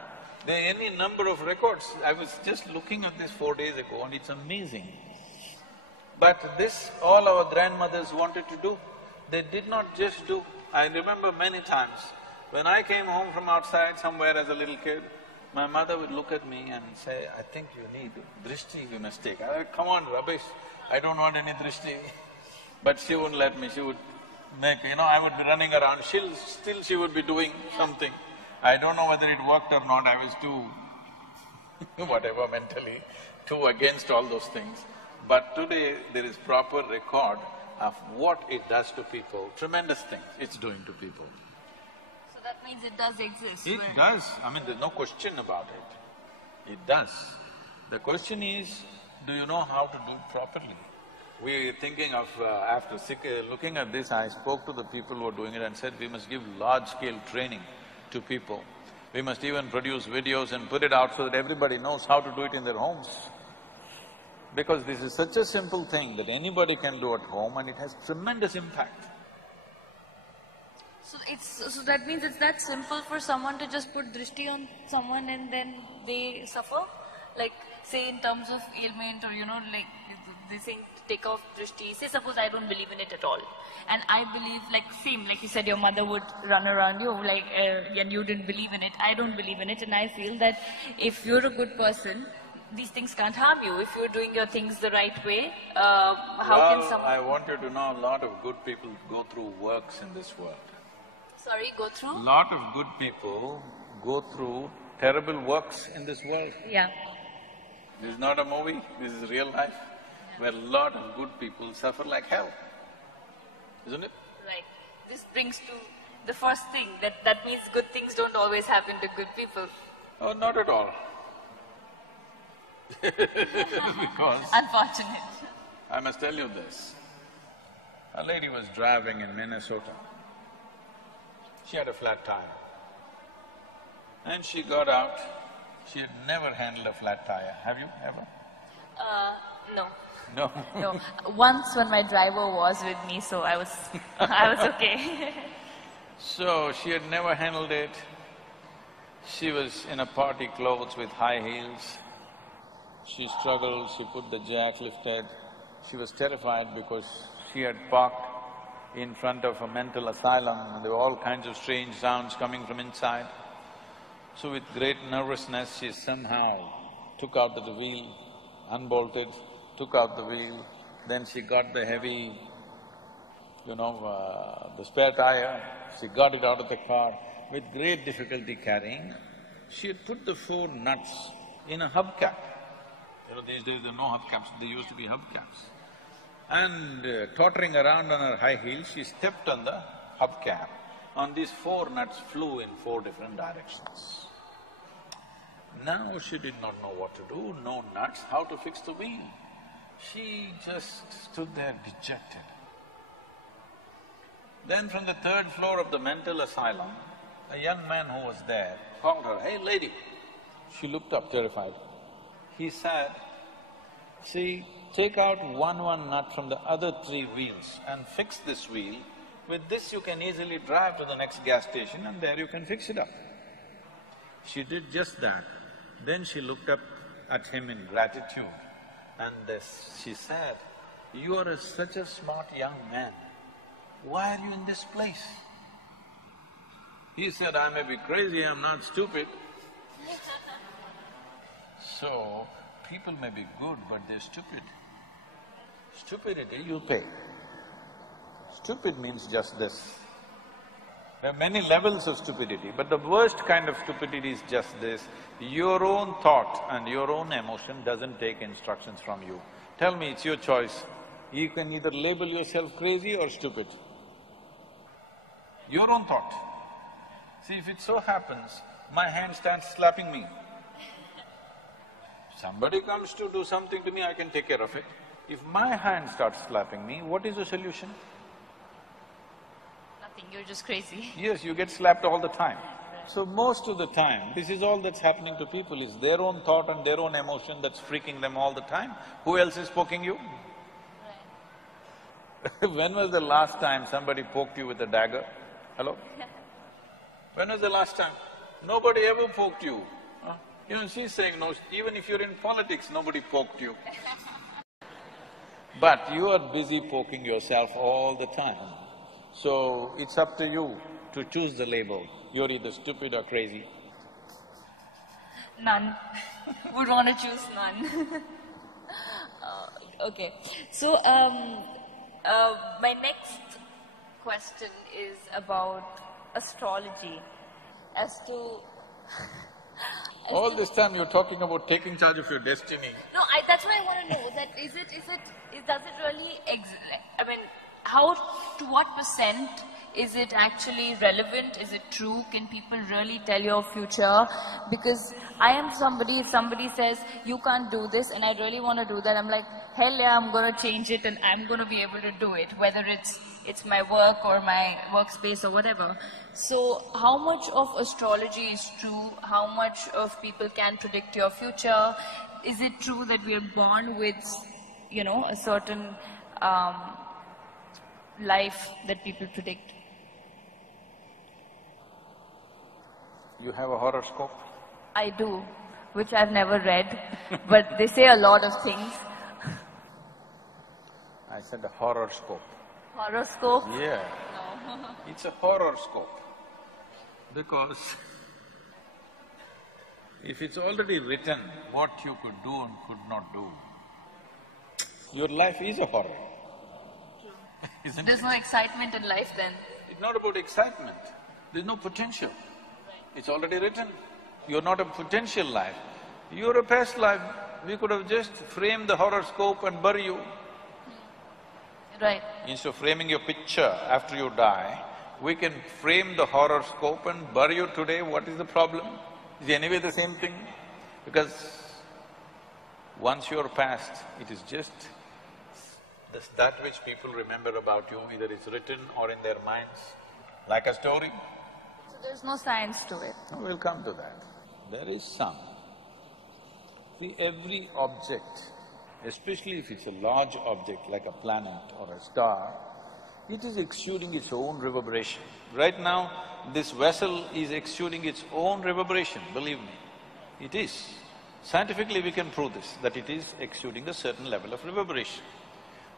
There are any number of records. I was just looking at this 4 days ago and it's amazing. But this, all our grandmothers wanted to do, they did not just do. I remember many times, when I came home from outside somewhere as a little kid, my mother would look at me and say, I think you need drishti, you must take. I said, come on, rubbish, I don't want any drishti. But she wouldn't let me, she would make, I would be running around, still she would be doing something. I don't know whether it worked or not, I was too whatever mentally, too against all those things. But today there is proper record of what it does to people, tremendous things it's doing to people. So that means it does exist. It does, I mean there's no question about it. It does. The question is, do you know how to do it properly? We're thinking of, looking at this, I spoke to the people who are doing it and said we must give large-scale training to people. We must even produce videos and put it out so that everybody knows how to do it in their homes. Because this is such a simple thing that anybody can do at home and it has tremendous impact. So that means it's that simple for someone to just put drishti on someone and then they suffer? Like, say in terms of ailment or like they saying take off drishti. Say suppose I don't believe in it at all. And I believe, like you said, your mother would run around you, and you didn't believe in it. I don't believe in it, and I feel that if you're a good person, these things can't harm you. If you're doing your things the right way, how can someone… I want you to know a lot of good people go through works in this world. Sorry, go through? Lot of good people go through terrible works in this world. Yeah. This is not a movie, this is real life, where a lot of good people suffer like hell, isn't it? Right. This brings to the first thing, that means good things don't always happen to good people. Oh, not at all. Because… Unfortunate. I must tell you this. A lady was driving in Minnesota. She had a flat tire. And she got out. She had never handled a flat tire. Have you ever? No. No? No. Once when my driver was with me, so I was okay. So, she had never handled it. She was in a party clothes with high heels. She struggled, she put the jack lifted. She was terrified because she had parked in front of a mental asylum and there were all kinds of strange sounds coming from inside. So with great nervousness, she somehow took out the wheel, unbolted, took out the wheel, then she got the heavy, the spare tire, she got it out of the car. With great difficulty carrying, she had put the 4 nuts in a hubcap. These days there are no hubcaps, there used to be hubcaps. And tottering around on her high heels, she stepped on the hubcap. On these 4 nuts flew in 4 different directions. Now she did not know what to do, no nuts, how to fix the wheel. She just stood there dejected. Then from the 3rd floor of the mental asylum, a young man who was there called her, "Hey lady." She looked up terrified. He said, "See, take out one nut from the other 3 wheels and fix this wheel. With this you can easily drive to the next gas station and there you can fix it up." She did just that. Then she looked up at him in gratitude and she said, "You are such a smart young man. Why are you in this place?" He said, "I may be crazy, I'm not stupid." So, people may be good, but they're stupid. Stupidity you'll pay. Stupid means just this. There are many levels of stupidity, but the worst kind of stupidity is just this. Your own thought and your own emotion doesn't take instructions from you. Tell me, it's your choice. You can either label yourself crazy or stupid. Your own thought. See, if it so happens, my hand starts slapping me. Somebody comes to do something to me, I can take care of it. If my hand starts slapping me, what is the solution? Nothing, you're just crazy. Yes, you get slapped all the time. So most of the time, this is all that's happening to people, is their own thought and their own emotion that's freaking them all the time. Who else is poking you? Right. When was the last time somebody poked you with a dagger? Hello? When was the last time? Nobody ever poked you. She's saying, no, even if you're in politics, nobody poked you. But you are busy poking yourself all the time. So, it's up to you to choose the label. You're either stupid or crazy. None. Would want to choose none. Okay. So, my next question is about astrology. As to… All this time you're talking about taking charge of your destiny. No, that's what I want to know, that does it really exist? I mean, to what percent Is it actually relevant? Is it true? Can people really tell your future? Because I am somebody, if somebody says, you can't do this, and I really want to do that, I'm like, hell yeah, I'm going to change it and I'm going to be able to do it, whether it's my work or my workspace or whatever. So how much of astrology is true? How much of people can predict your future? Is it true that we are born with, you know, a certain life that people predict? You have a horoscope? I do, which I've never read, but they say a lot of things. I said a horoscope. Horoscope? Yeah. No. It's a horoscope. Because if it's already written what you could do and could not do, your life is a horror. Isn't There's it? no excitement in life then. It's not about excitement, there's no potential. It's already written. You're not a potential life. You're a past life. We could have just framed the horoscope and bury you. Right. Instead of framing your picture after you die, we can frame the horoscope and bury you today. What is the problem? It's anyway the same thing. Because once you're past, it is just that which people remember about you, either it's written or in their minds, like a story. So there's no science to it. No, we'll come to that. There is some. See, every object, especially if it's a large object like a planet or a star, it is exuding its own reverberation. Right now, this vessel is exuding its own reverberation, believe me. It is. Scientifically we can prove this, that it is exuding a certain level of reverberation.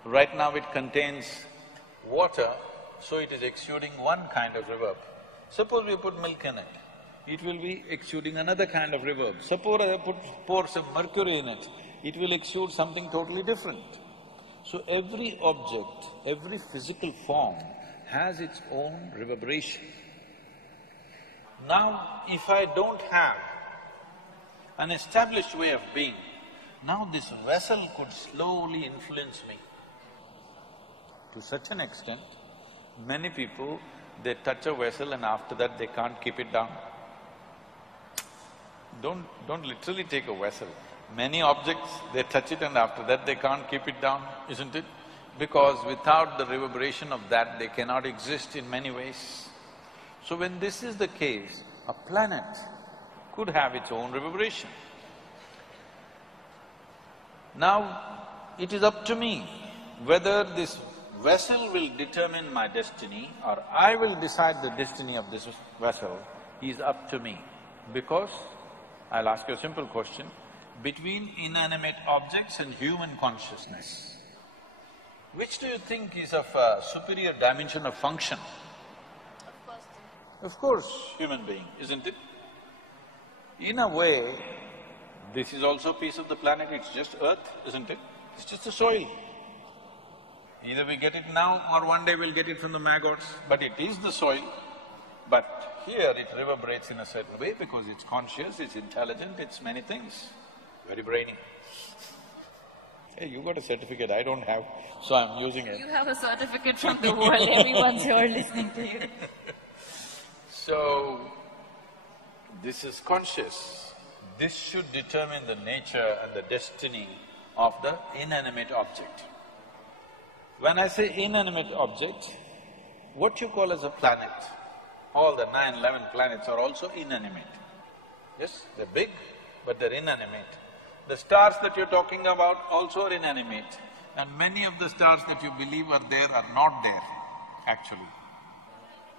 Right now it contains water, so it is exuding one kind of reverb. Suppose we put milk in it, it will be exuding another kind of reverb. Suppose I pour some mercury in it, it will exude something totally different. So every object, every physical form has its own reverberation. Now, if I don't have an established way of being, now this vessel could slowly influence me. To such an extent, many people, they touch a vessel and after that they can't keep it down. Don't literally take a vessel. Many objects, they touch it and after that they can't keep it down, isn't it? Because without the reverberation of that, they cannot exist in many ways. So when this is the case, a planet could have its own reverberation. Now, it is up to me whether this vessel will determine my destiny or I will decide the destiny of this vessel is up to me. Because, I'll ask you a simple question, between inanimate objects and human consciousness, which do you think is of a superior dimension of function? Of course, human being, isn't it? In a way, this is also a piece of the planet, it's just earth, isn't it? It's just the soil. Either we get it now or one day we'll get it from the maggots, but it is the soil. But here it reverberates in a certain way because it's conscious, it's intelligent, it's many things, very brainy. Hey, you got a certificate, I don't have, so I'm using it. You have a certificate from the world, everyone's here listening to you. So, this is conscious. This should determine the nature and the destiny of the inanimate object. When I say inanimate object, what you call as a planet, all the 9, 11 planets are also inanimate. Yes, they're big, but they're inanimate. The stars that you're talking about also are inanimate, and many of the stars that you believe are there are not there, actually.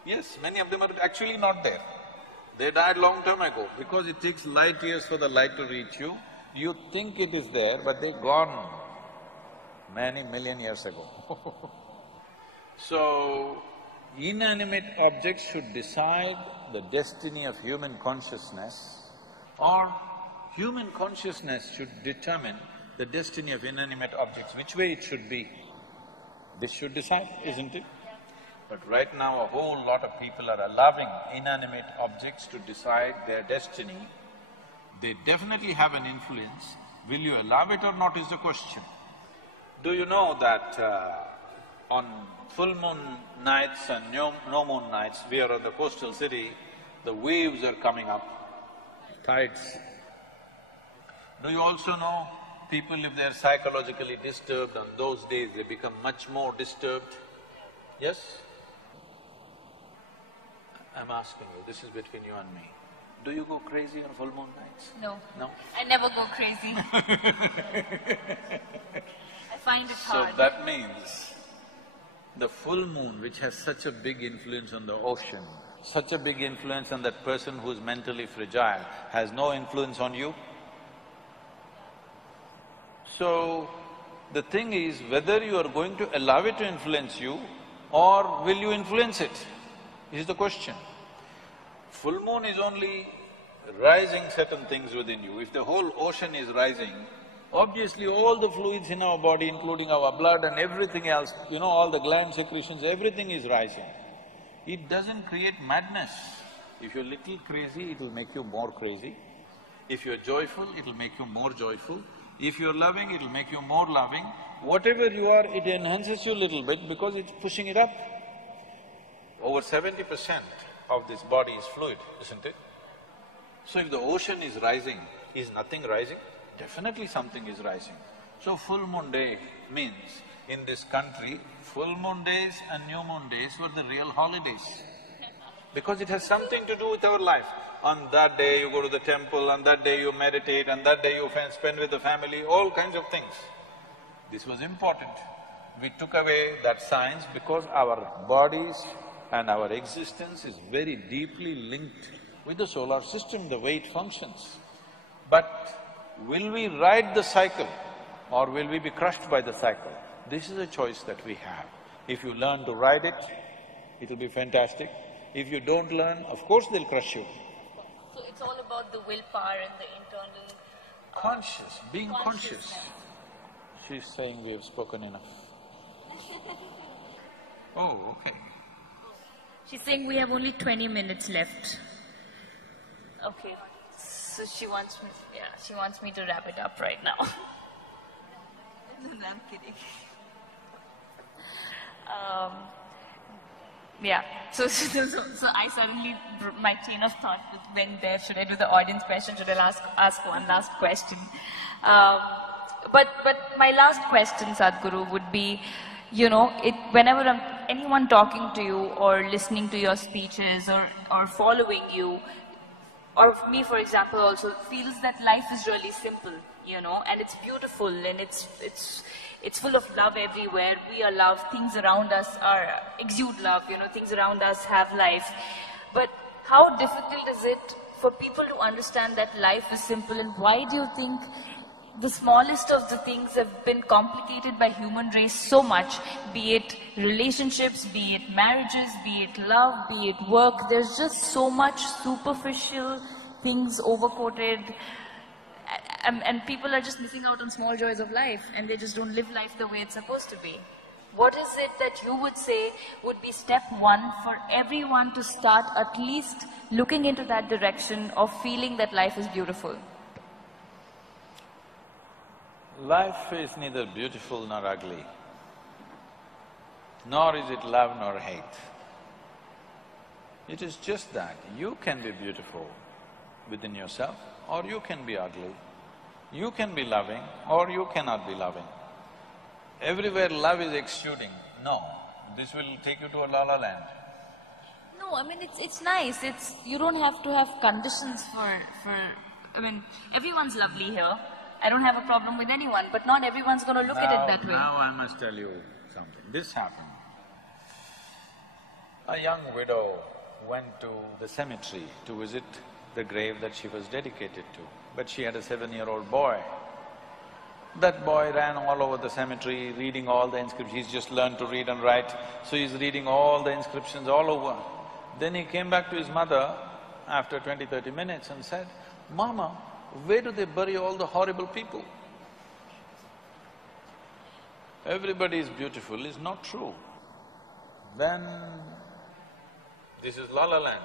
Yes, many of them are actually not there. They died long time ago. Because it takes light years for the light to reach you, you think it is there, but they're gone many million years ago. So, inanimate objects should decide the destiny of human consciousness, or human consciousness should determine the destiny of inanimate objects, which way it should be. This should decide, isn't it? But right now, a whole lot of people are allowing inanimate objects to decide their destiny. They definitely have an influence. Will you allow it or not is the question. Do you know that On full moon nights and no moon nights, we are on the coastal city, the waves are coming up, tides. Do you also know, people if they're psychologically disturbed on those days, they become much more disturbed? Yes? I'm asking you, this is between you and me. Do you go crazy on full moon nights? No. No? I never go crazy. I find it hard. So that means the full moon, which has such a big influence on the ocean, such a big influence on that person who's mentally fragile, has no influence on you. So, the thing is whether you are going to allow it to influence you or will you influence it, is the question. Full moon is only rising certain things within you. If the whole ocean is rising, obviously all the fluids in our body, including our blood and everything else, all the gland secretions, everything is rising. It doesn't create madness. If you're little crazy, it will make you more crazy. If you're joyful, it will make you more joyful. If you're loving, it will make you more loving. Whatever you are, it enhances you a little bit because it's pushing it up. Over 70% of this body is fluid, isn't it? So if the ocean is rising, is nothing rising? Definitely something is rising. So full moon day means, in this country, full moon days and new moon days were the real holidays. Because it has something to do with our life. On that day you go to the temple, on that day you meditate, on that day you spend with the family, all kinds of things. This was important. We took away that science because our bodies and our existence is very deeply linked with the solar system, the way it functions. But will we ride the cycle or will we be crushed by the cycle? This is a choice that we have. If you learn to ride it, it'll be fantastic. If you don't learn, of course they'll crush you. So it's all about the willpower and the internal… Being conscious. She's saying we have spoken enough. Oh, okay. She's saying we have only 20 minutes left. Okay. So she wants me to wrap it up right now. No, I'm kidding. Yeah, so I suddenly… my chain of thought went there, should I do the audience question, should I ask one last question? But my last question, Sadhguru, would be, whenever anyone talking to you or listening to your speeches or following you, or me for example also, feels that life is really simple, and it's beautiful and it's full of love everywhere. We are love, things around us exude love, things around us have life. But how difficult is it for people to understand that life is simple, and why do you think the smallest of the things have been complicated by human race so much, be it relationships, be it marriages, be it love, be it work? There's just so much superficial things overcoated, and people are just missing out on small joys of life, and they just don't live life the way it's supposed to be. What is it that you would say would be step one for everyone to start at least looking into that direction of feeling that life is beautiful? Life is neither beautiful nor ugly, nor is it love nor hate. It is just that you can be beautiful within yourself or you can be ugly. You can be loving or you cannot be loving. Everywhere love is exuding, no, this will take you to a la-la land. No, I mean, it's nice, you don't have to have conditions I mean, everyone's lovely here. I don't have a problem with anyone, but not everyone's gonna look at it that way. Now I must tell you something. This happened. A young widow went to the cemetery to visit the grave that she was dedicated to, but she had a 7-year-old boy. That boy ran all over the cemetery, reading all the inscriptions. He's just learned to read and write, so he's reading all the inscriptions all over. Then he came back to his mother after 20–30 minutes and said, "Mama, where do they bury all the horrible people?" Everybody is beautiful is not true. Then this is la-la land.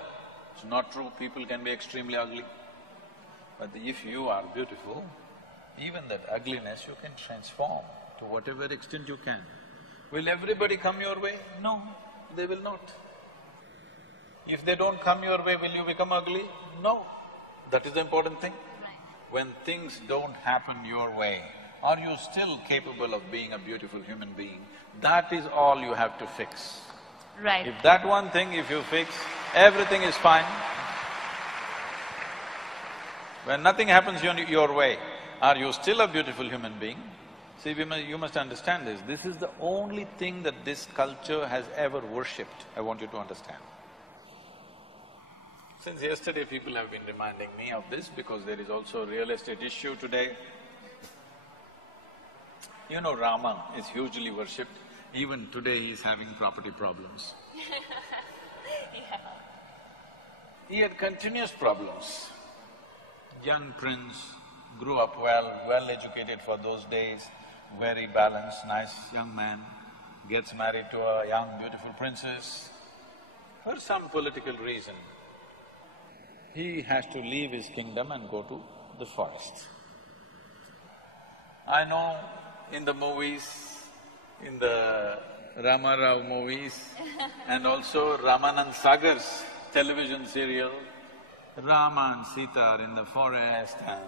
It's not true, people can be extremely ugly. But if you are beautiful, even that ugliness you can transform to whatever extent you can. Will everybody come your way? No, they will not. If they don't come your way, will you become ugly? No. That is the important thing. When things don't happen your way, are you still capable of being a beautiful human being? That is all you have to fix. Right. If that one thing if you fix, everything is fine. When nothing happens your way, are you still a beautiful human being? See, you must understand this. This is the only thing that this culture has ever worshipped, I want you to understand. Since yesterday, people have been reminding me of this because there is also a real estate issue today. You know, Rama is hugely worshipped. Even today, he is having property problems. Yeah. He had continuous problems. Young prince, grew up well educated for those days, very balanced, nice young man, gets married to a young, beautiful princess. For some political reason, he has to leave his kingdom and go to the forest. I know in the movies, in the Rama Rao movies and also Ramanand Sagar's television serial, Rama and Sita are in the forest and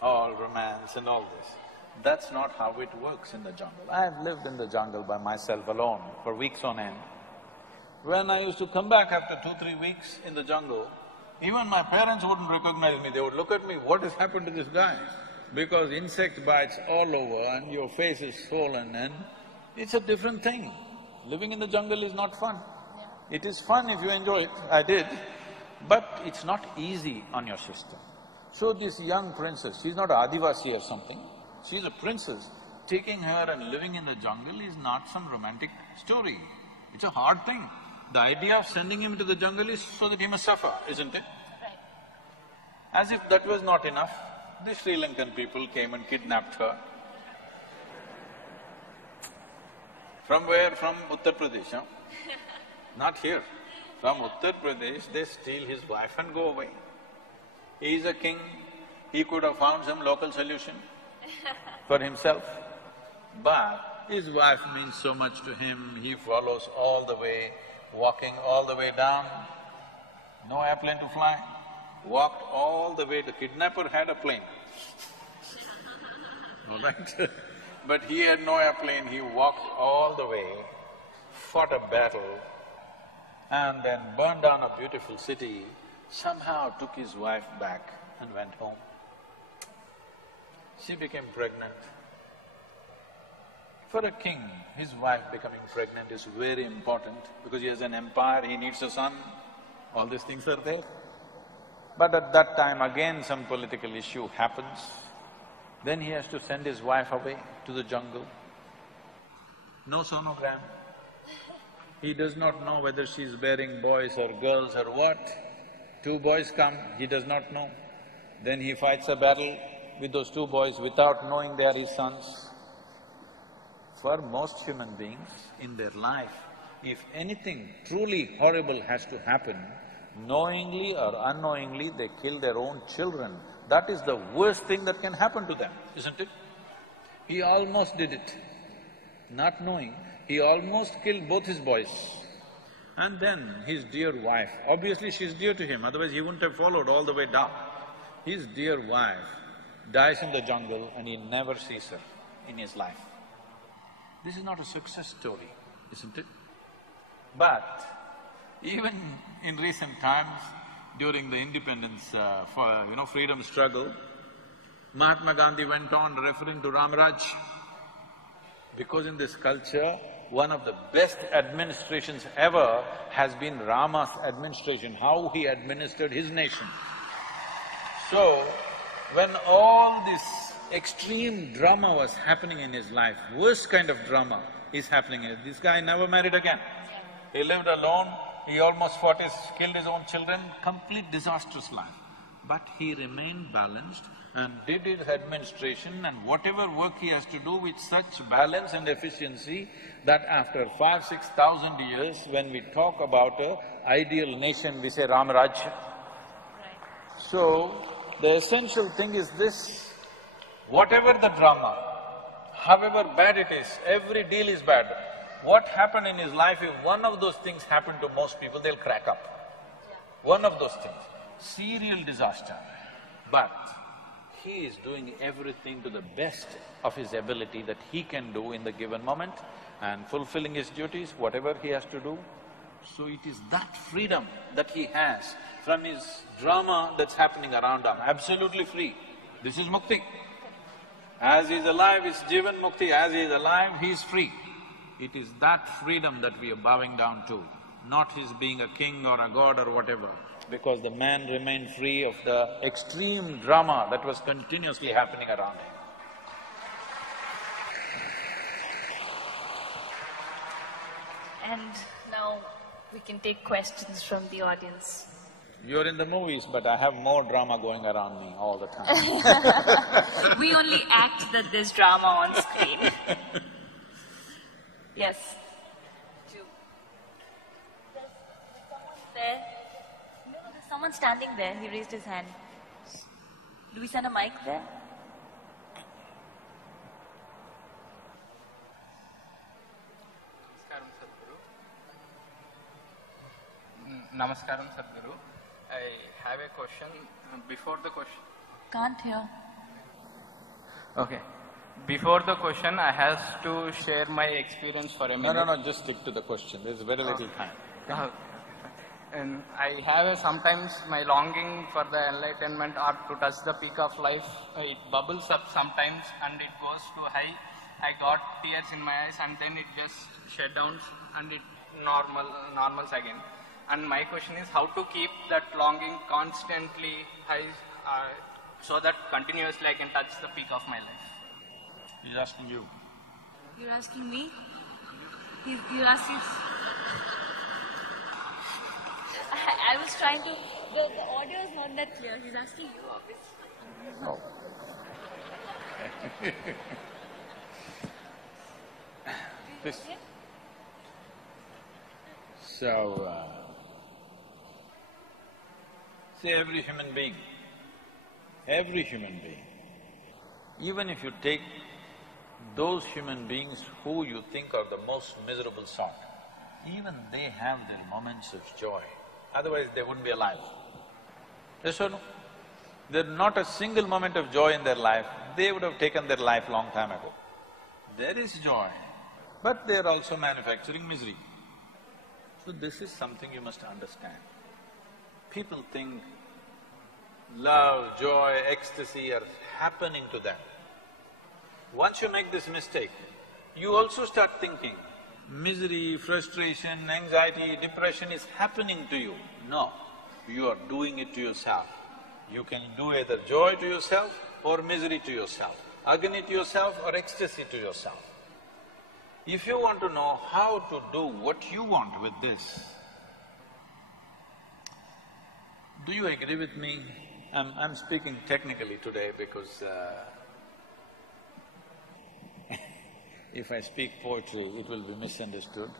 all romance and all this. That's not how it works in the jungle. I have lived in the jungle by myself alone for weeks on end. When I used to come back after 2-3 weeks in the jungle, even my parents wouldn't recognize me, they would look at me, what has happened to this guy? Because insect bites all over and your face is swollen and it's a different thing. Living in the jungle is not fun. Yeah. It is fun if you enjoy it, I did, but it's not easy on your system. So this young princess, she's not Adivasi or something, she's a princess. Taking her and living in the jungle is not some romantic story. It's a hard thing. The idea of sending him to the jungle is so that he must suffer, isn't it? Right. As if that was not enough, the Sri Lankan people came and kidnapped her. From where? From Uttar Pradesh, huh? Not here. From Uttar Pradesh, they steal his wife and go away. He is a king, he could have found some local solution for himself. But his wife means so much to him, he follows all the way, walking all the way down, no airplane to fly, walked all the way, the kidnapper had a plane, all right? But he had no airplane, he walked all the way, fought a battle, and then burned down a beautiful city, somehow took his wife back and went home. She became pregnant. For a king, his wife becoming pregnant is very important because he has an empire, he needs a son, all these things are there. But at that time again some political issue happens, then he has to send his wife away to the jungle. No sonogram. He does not know whether she's bearing boys or girls or what. 2 boys come, he does not know. Then he fights a battle with those 2 boys without knowing they are his sons. For most human beings in their life, if anything truly horrible has to happen, knowingly or unknowingly they kill their own children. That is the worst thing that can happen to them, isn't it? He almost did it. Not knowing, he almost killed both his boys. And then his dear wife, obviously she's dear to him, otherwise he wouldn't have followed all the way down. His dear wife dies in the jungle and he never sees her in his life. This is not a success story, isn't it? But even in recent times, during the independence, freedom struggle, Mahatma Gandhi went on referring to Ramaraj. Because in this culture, one of the best administrations ever has been Rama's administration, how he administered his nation. So, when all this extreme drama was happening in his life, worst kind of drama is happening, this guy never married again. He lived alone, he almost killed his own children, complete disastrous life. But he remained balanced and did his administration and whatever work he has to do with such balance and efficiency that after 5,000–6,000 years, when we talk about an ideal nation, we say Ramaraj. Right. So, the essential thing is this, whatever the drama, however bad it is, every deal is bad. What happened in his life, if one of those things happened to most people, they'll crack up. One of those things, serial disaster. But he is doing everything to the best of his ability that he can do in the given moment and fulfilling his duties, whatever he has to do. So it is that freedom that he has from his drama that's happening around him, absolutely free. This is mukti. As he is alive, is jivan mukti, as he is alive, he is free. It is that freedom that we are bowing down to, not his being a king or a god or whatever, because the man remained free of the extreme drama that was continuously happening around him. And now we can take questions from the audience. You're in the movies, but I have more drama going around me all the time. We only act that there's drama on screen. Yes. Two. There's someone there. No, there's someone standing there. He raised his hand. Do we send a mic there? Namaskaram, Sadhguru. I have a question. Before the question… Can't hear. Okay. Before the question, I have to share my experience for a minute. No, just stick to the question, there's very little time. And I have sometimes my longing for the enlightenment or to touch the peak of life. It bubbles up sometimes and it goes to high. I got tears in my eyes and then it just shut down and it normals again. And my question is how to keep that longing constantly high so that continuously I can touch the peak of my life. He's asking you. You're asking me? You're asking… I was trying to… The audio is not that clear. He's asking you, obviously. Oh. This… So, see, every human being, even if you take those human beings who you think are the most miserable sort, even they have their moments of joy, otherwise they wouldn't be alive. Yes or no? There's not a single moment of joy in their life, they would have taken their life long time ago. There is joy, but they're also manufacturing misery. So this is something you must understand. People think love, joy, ecstasy are happening to them. Once you make this mistake, you also start thinking misery, frustration, anxiety, depression is happening to you. No, you are doing it to yourself. You can do either joy to yourself or misery to yourself, agony to yourself or ecstasy to yourself. If you want to know how to do what you want with this, do you agree with me? I'm speaking technically today because if I speak poetry, it will be misunderstood.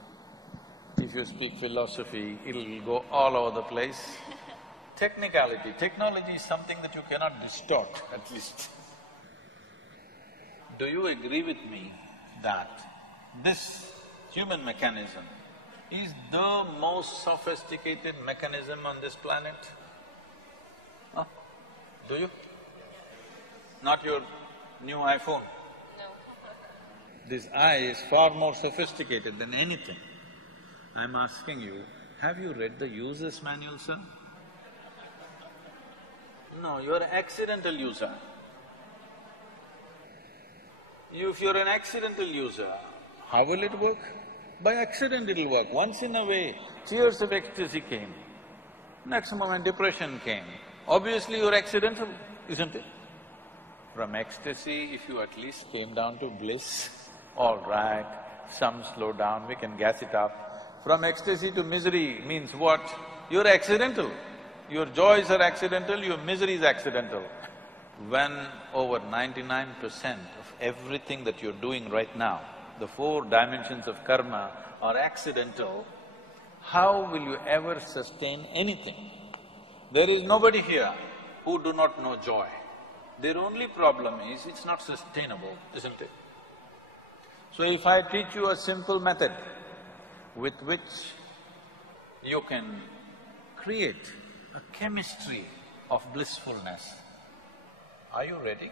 If you speak philosophy, it'll go all over the place. Technicality, technology is something that you cannot distort, at least. Do you agree with me that this human mechanism is the most sophisticated mechanism on this planet? Huh? Do you? Not your new iPhone? No. This eye is far more sophisticated than anything. I'm asking you, have you read the user's manual, sir? No, you're an accidental user. If you're an accidental user, how will it work? By accident it'll work. Once in a way, tears of ecstasy came. Next moment depression came. Obviously you're accidental, isn't it? From ecstasy, if you at least came down to bliss, all right, some slow down, we can gas it up. From ecstasy to misery means what? You're accidental. Your joys are accidental, your misery is accidental. When over 99% of everything that you're doing right now, the 4 dimensions of karma are accidental, how will you ever sustain anything? There is nobody here who do not know joy. Their only problem is it's not sustainable, isn't it? So if I teach you a simple method, with which you can create a chemistry of blissfulness. Are you ready?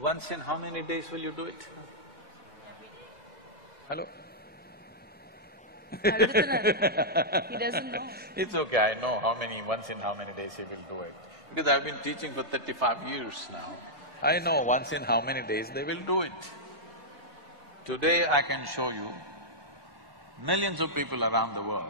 Once in how many days will you do it? Hello? He doesn't know. It's okay, I know once in how many days he will do it. Because I've been teaching for 35 years now. I know once in how many days they will do it. Today I can show you millions of people around the world.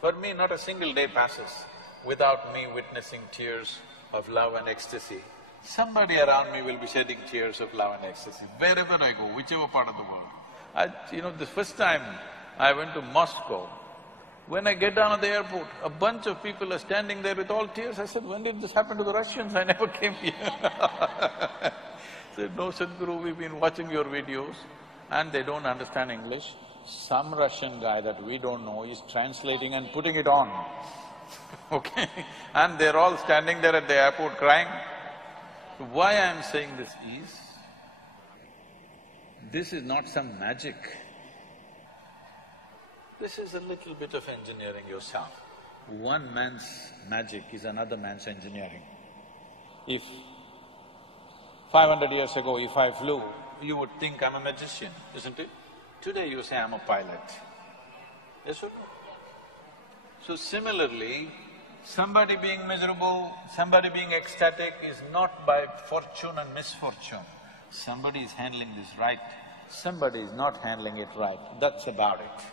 For me, not a single day passes without me witnessing tears of love and ecstasy. Somebody around me will be shedding tears of love and ecstasy, wherever I go, whichever part of the world. The first time I went to Moscow, when I get down at the airport, a bunch of people are standing there with all tears. I said, when did this happen to the Russians? I never came here. Said, no, Sadhguru, we've been watching your videos and they don't understand English. Some Russian guy that we don't know is translating and putting it on, okay? And they're all standing there at the airport crying. Why I'm saying this is not some magic. This is a little bit of engineering yourself. One man's magic is another man's engineering. If 500 years ago, if I flew, you would think I'm a magician, isn't it? Today you say I'm a pilot. Yes or no? So similarly, somebody being miserable, somebody being ecstatic is not by fortune and misfortune. Somebody is handling this right, somebody is not handling it right, that's about it.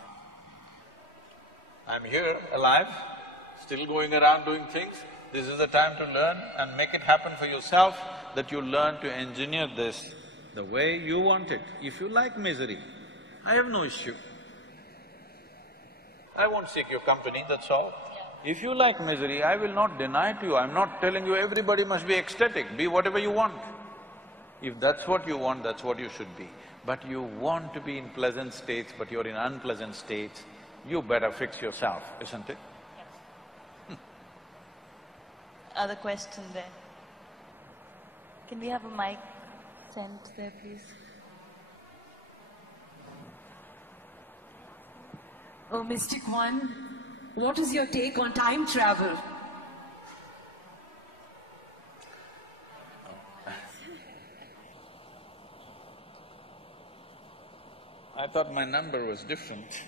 I'm here, alive, still going around doing things. This is the time to learn and make it happen for yourself, that you learn to engineer this the way you want it. If you like misery, I have no issue. I won't seek your company, that's all. If you like misery, I will not deny to you. I'm not telling you everybody must be ecstatic, be whatever you want. If that's what you want, that's what you should be. But you want to be in pleasant states, but you're in unpleasant states, you better fix yourself, isn't it? Other question there. Can we have a mic sent there, please? Oh, Mystic One, what is your take on time travel? I thought my number was different.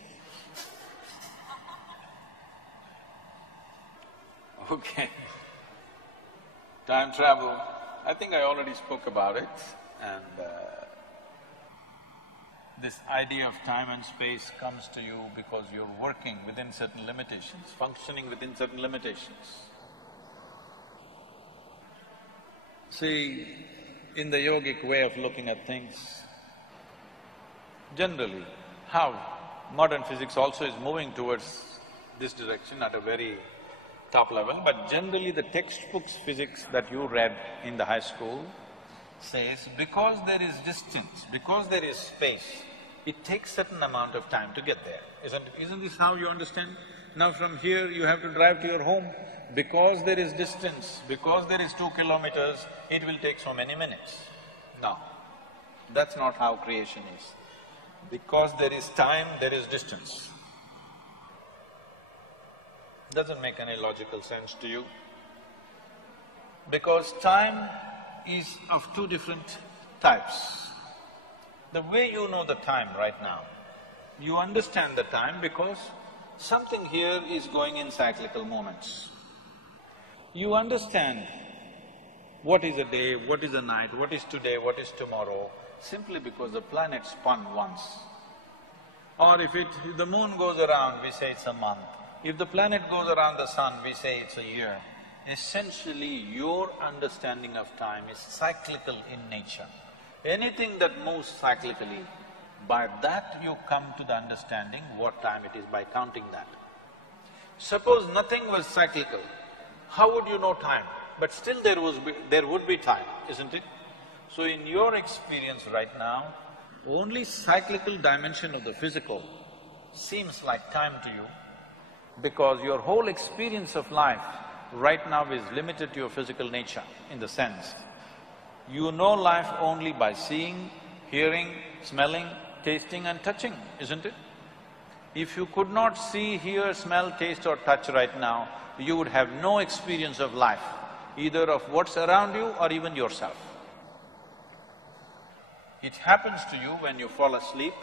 Okay. Time travel, I think I already spoke about it, and this idea of time and space comes to you because you're working within certain limitations, functioning within certain limitations. See, in the yogic way of looking at things, generally, how modern physics also is moving towards this direction at a very top level, but generally the textbooks physics that you read in the high school says because there is distance, because there is space, it takes certain amount of time to get there. Isn't this how you understand? Now from here you have to drive to your home. Because there is distance, because there is 2 kilometers, it will take so many minutes. No, that's not how creation is. Because there is time, there is distance. Doesn't make any logical sense to you. Because time is of two different types. The way you know the time right now, you understand the time because something here is going in cyclical moments. You understand what is a day, what is a night, what is today, what is tomorrow, simply because the planet spun once. Or if the moon goes around, we say it's a month. If the planet goes around the sun, we say it's a year. Essentially, your understanding of time is cyclical in nature. Anything that moves cyclically, by that you come to the understanding what time it is, by counting that. Suppose nothing was cyclical, how would you know time? But still there would be time, isn't it? So in your experience right now, only cyclical dimension of the physical seems like time to you because your whole experience of life right now is limited to your physical nature in the sense. You know life only by seeing, hearing, smelling, tasting and touching, isn't it? If you could not see, hear, smell, taste or touch right now, you would have no experience of life, either of what's around you or even yourself. It happens to you when you fall asleep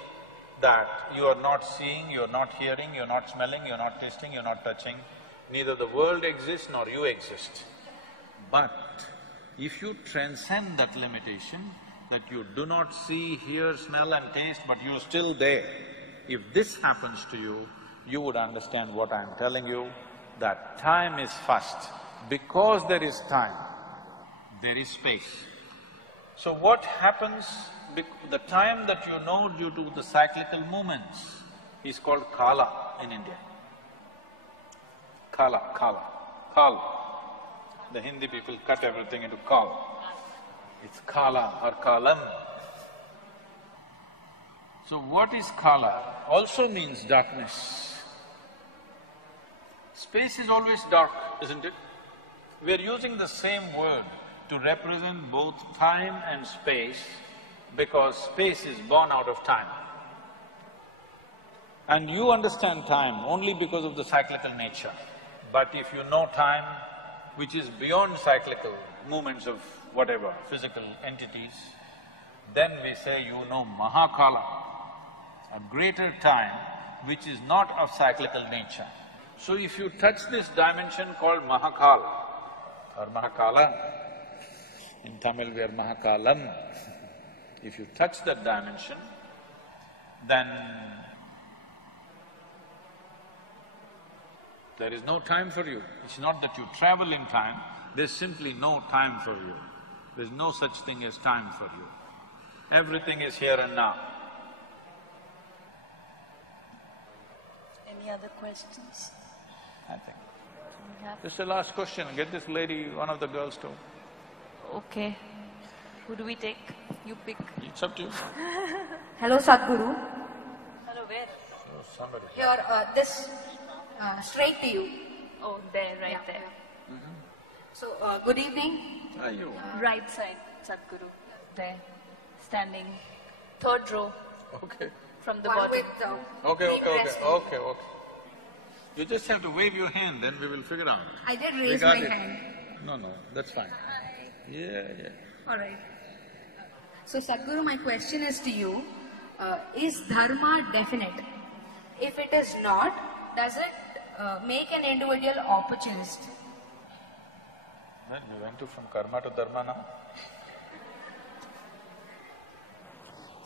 that you are not seeing, you're not hearing, you're not smelling, you're not tasting, you're not touching. Neither the world exists nor you exist. But if you transcend that limitation, that you do not see, hear, smell and taste, but you're still there, if this happens to you, you would understand what I'm telling you, that time is first. Because there is time, there is space. So what happens, the time that you know due to the cyclical movements is called kala in India. Kala. Kal. The Hindi people cut everything into kal. It's kala or kalam. So what is kala? Also means darkness. Space is always dark, isn't it? We're using the same word to represent both time and space because space is born out of time. And you understand time only because of the cyclical nature. But if you know time, which is beyond cyclical movements of whatever, physical entities, then we say you know Mahakala, a greater time which is not of cyclical nature. So if you touch this dimension called Mahakal or Mahakala, in Tamil we are Mahakalam, if you touch that dimension, then there is no time for you. It's not that you travel in time, there's simply no time for you. There's no such thing as time for you. Everything is here and now. Any other questions? I think. We have… This is the last question, get this lady, one of the girls too. Okay. Who do we take? You pick. It's up to you. Hello, Sadhguru. Hello, where? Oh, somebody. Here, this, straight to you. Oh, there, right Yeah, there. yeah. So, good evening. Are you? Right side, Sadhguru. There. Standing. Third row Okay. from the One bottom. with, Okay. You just have to wave your hand, then we will figure out. I did We raise got my it. hand. No, that's fine. Yeah. All right. So, Sadhguru, my question is to you, is dharma definite? If it is not, does it make an individual opportunist? Well, we went from karma to dharma now.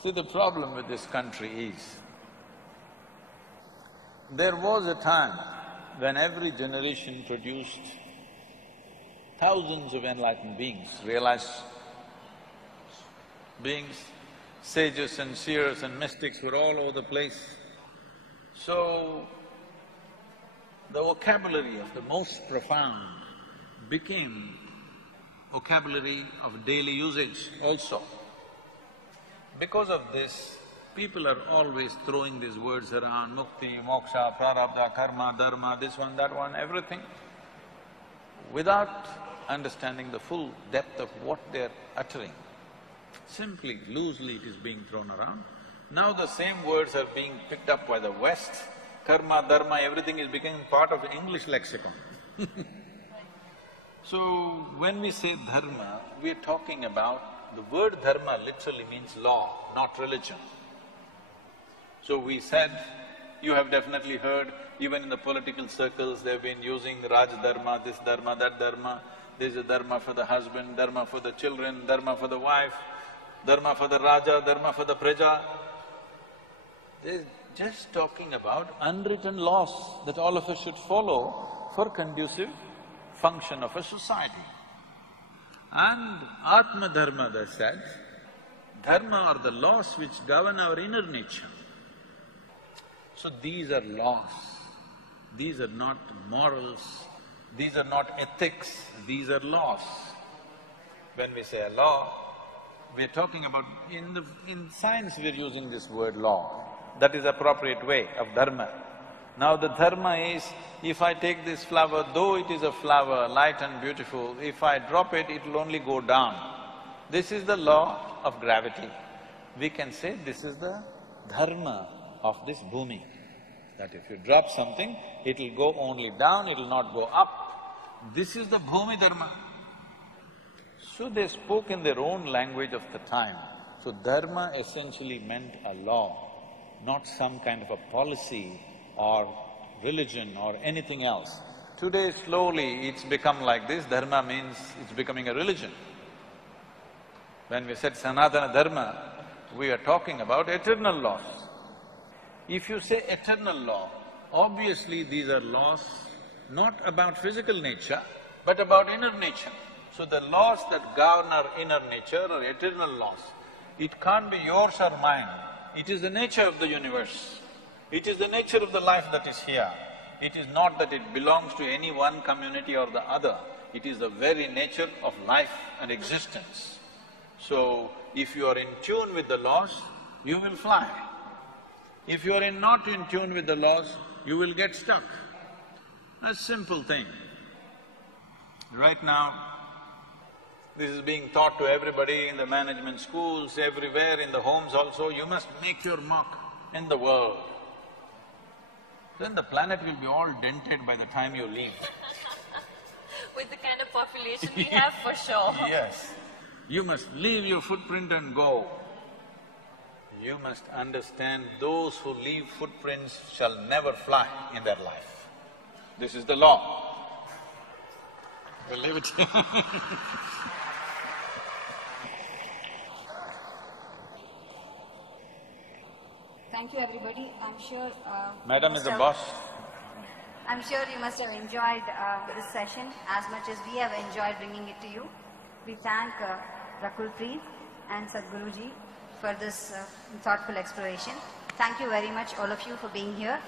See, the problem with this country is, there was a time when every generation produced thousands of enlightened beings, realized beings, sages and seers and mystics were all over the place. So, the vocabulary of the most profound became vocabulary of daily usage also. Because of this, people are always throwing these words around, mukti, moksha, prarabdha, karma, dharma, this one, that one, everything, without understanding the full depth of what they're uttering. Simply, loosely it is being thrown around. Now the same words are being picked up by the West, karma, dharma, everything is becoming part of the English lexicon. So, when we say dharma, we are talking about… the word dharma literally means law, not religion. So we said, you have definitely heard, even in the political circles, they've been using Raj Dharma, this Dharma, that Dharma. There's a Dharma for the husband, Dharma for the children, Dharma for the wife, Dharma for the Raja, Dharma for the Praja. They're just talking about unwritten laws that all of us should follow for conducive function of a society. And Atma Dharma, they said, dharma are the laws which govern our inner nature. So these are laws, these are not morals, these are not ethics, these are laws. When we say a law, we're talking about… in science we're using this word law. That is appropriate way of dharma. Now the dharma is, if I take this flower, though it is a flower, light and beautiful, if I drop it, it'll only go down. This is the law of gravity. We can say this is the dharma of this bhumi, that if you drop something, it'll go only down, it'll not go up. This is the Bhumi Dharma. So they spoke in their own language of the time. So dharma essentially meant a law, not some kind of a policy or religion or anything else. Today slowly it's become like this, dharma means it's becoming a religion. When we said Sanatana Dharma, we are talking about eternal laws. If you say eternal law, obviously these are laws not about physical nature, but about inner nature. So the laws that govern our inner nature are eternal laws. It can't be yours or mine, it is the nature of the universe. It is the nature of the life that is here. It is not that it belongs to any one community or the other, it is the very nature of life and existence. So, if you are in tune with the laws, you will fly. If you are not in tune with the laws, you will get stuck. A simple thing. Right now, this is being taught to everybody in the management schools, everywhere, in the homes also, you must make your mark in the world. Then the planet will be all dented by the time you leave. With the kind of population we have, for sure. Yes. You must leave your footprint and go. You must understand those who leave footprints shall never fly in their life. This is the law. We'll leave it here. Thank you, everybody. I'm sure… Madam is the boss. I'm sure you must have enjoyed this session as much as we have enjoyed bringing it to you. We thank Rakul, Preet and Sadhguruji for this thoughtful exploration. Thank you very much, all of you, for being here.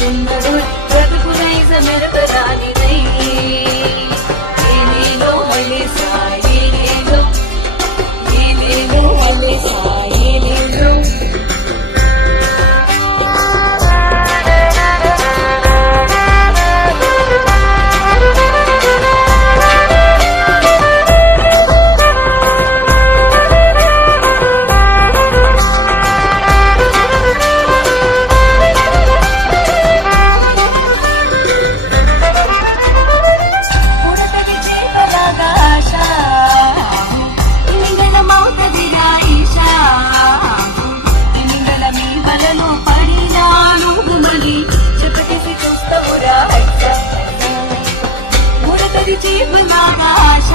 సుందరు బ్రతుకు నైజ మెరకరానిదై ఏనేలో మళ్ళీ సాయేనేలో ఏనేలో మళ్ళీ సాయేనేలో జీవనాగా ఆశ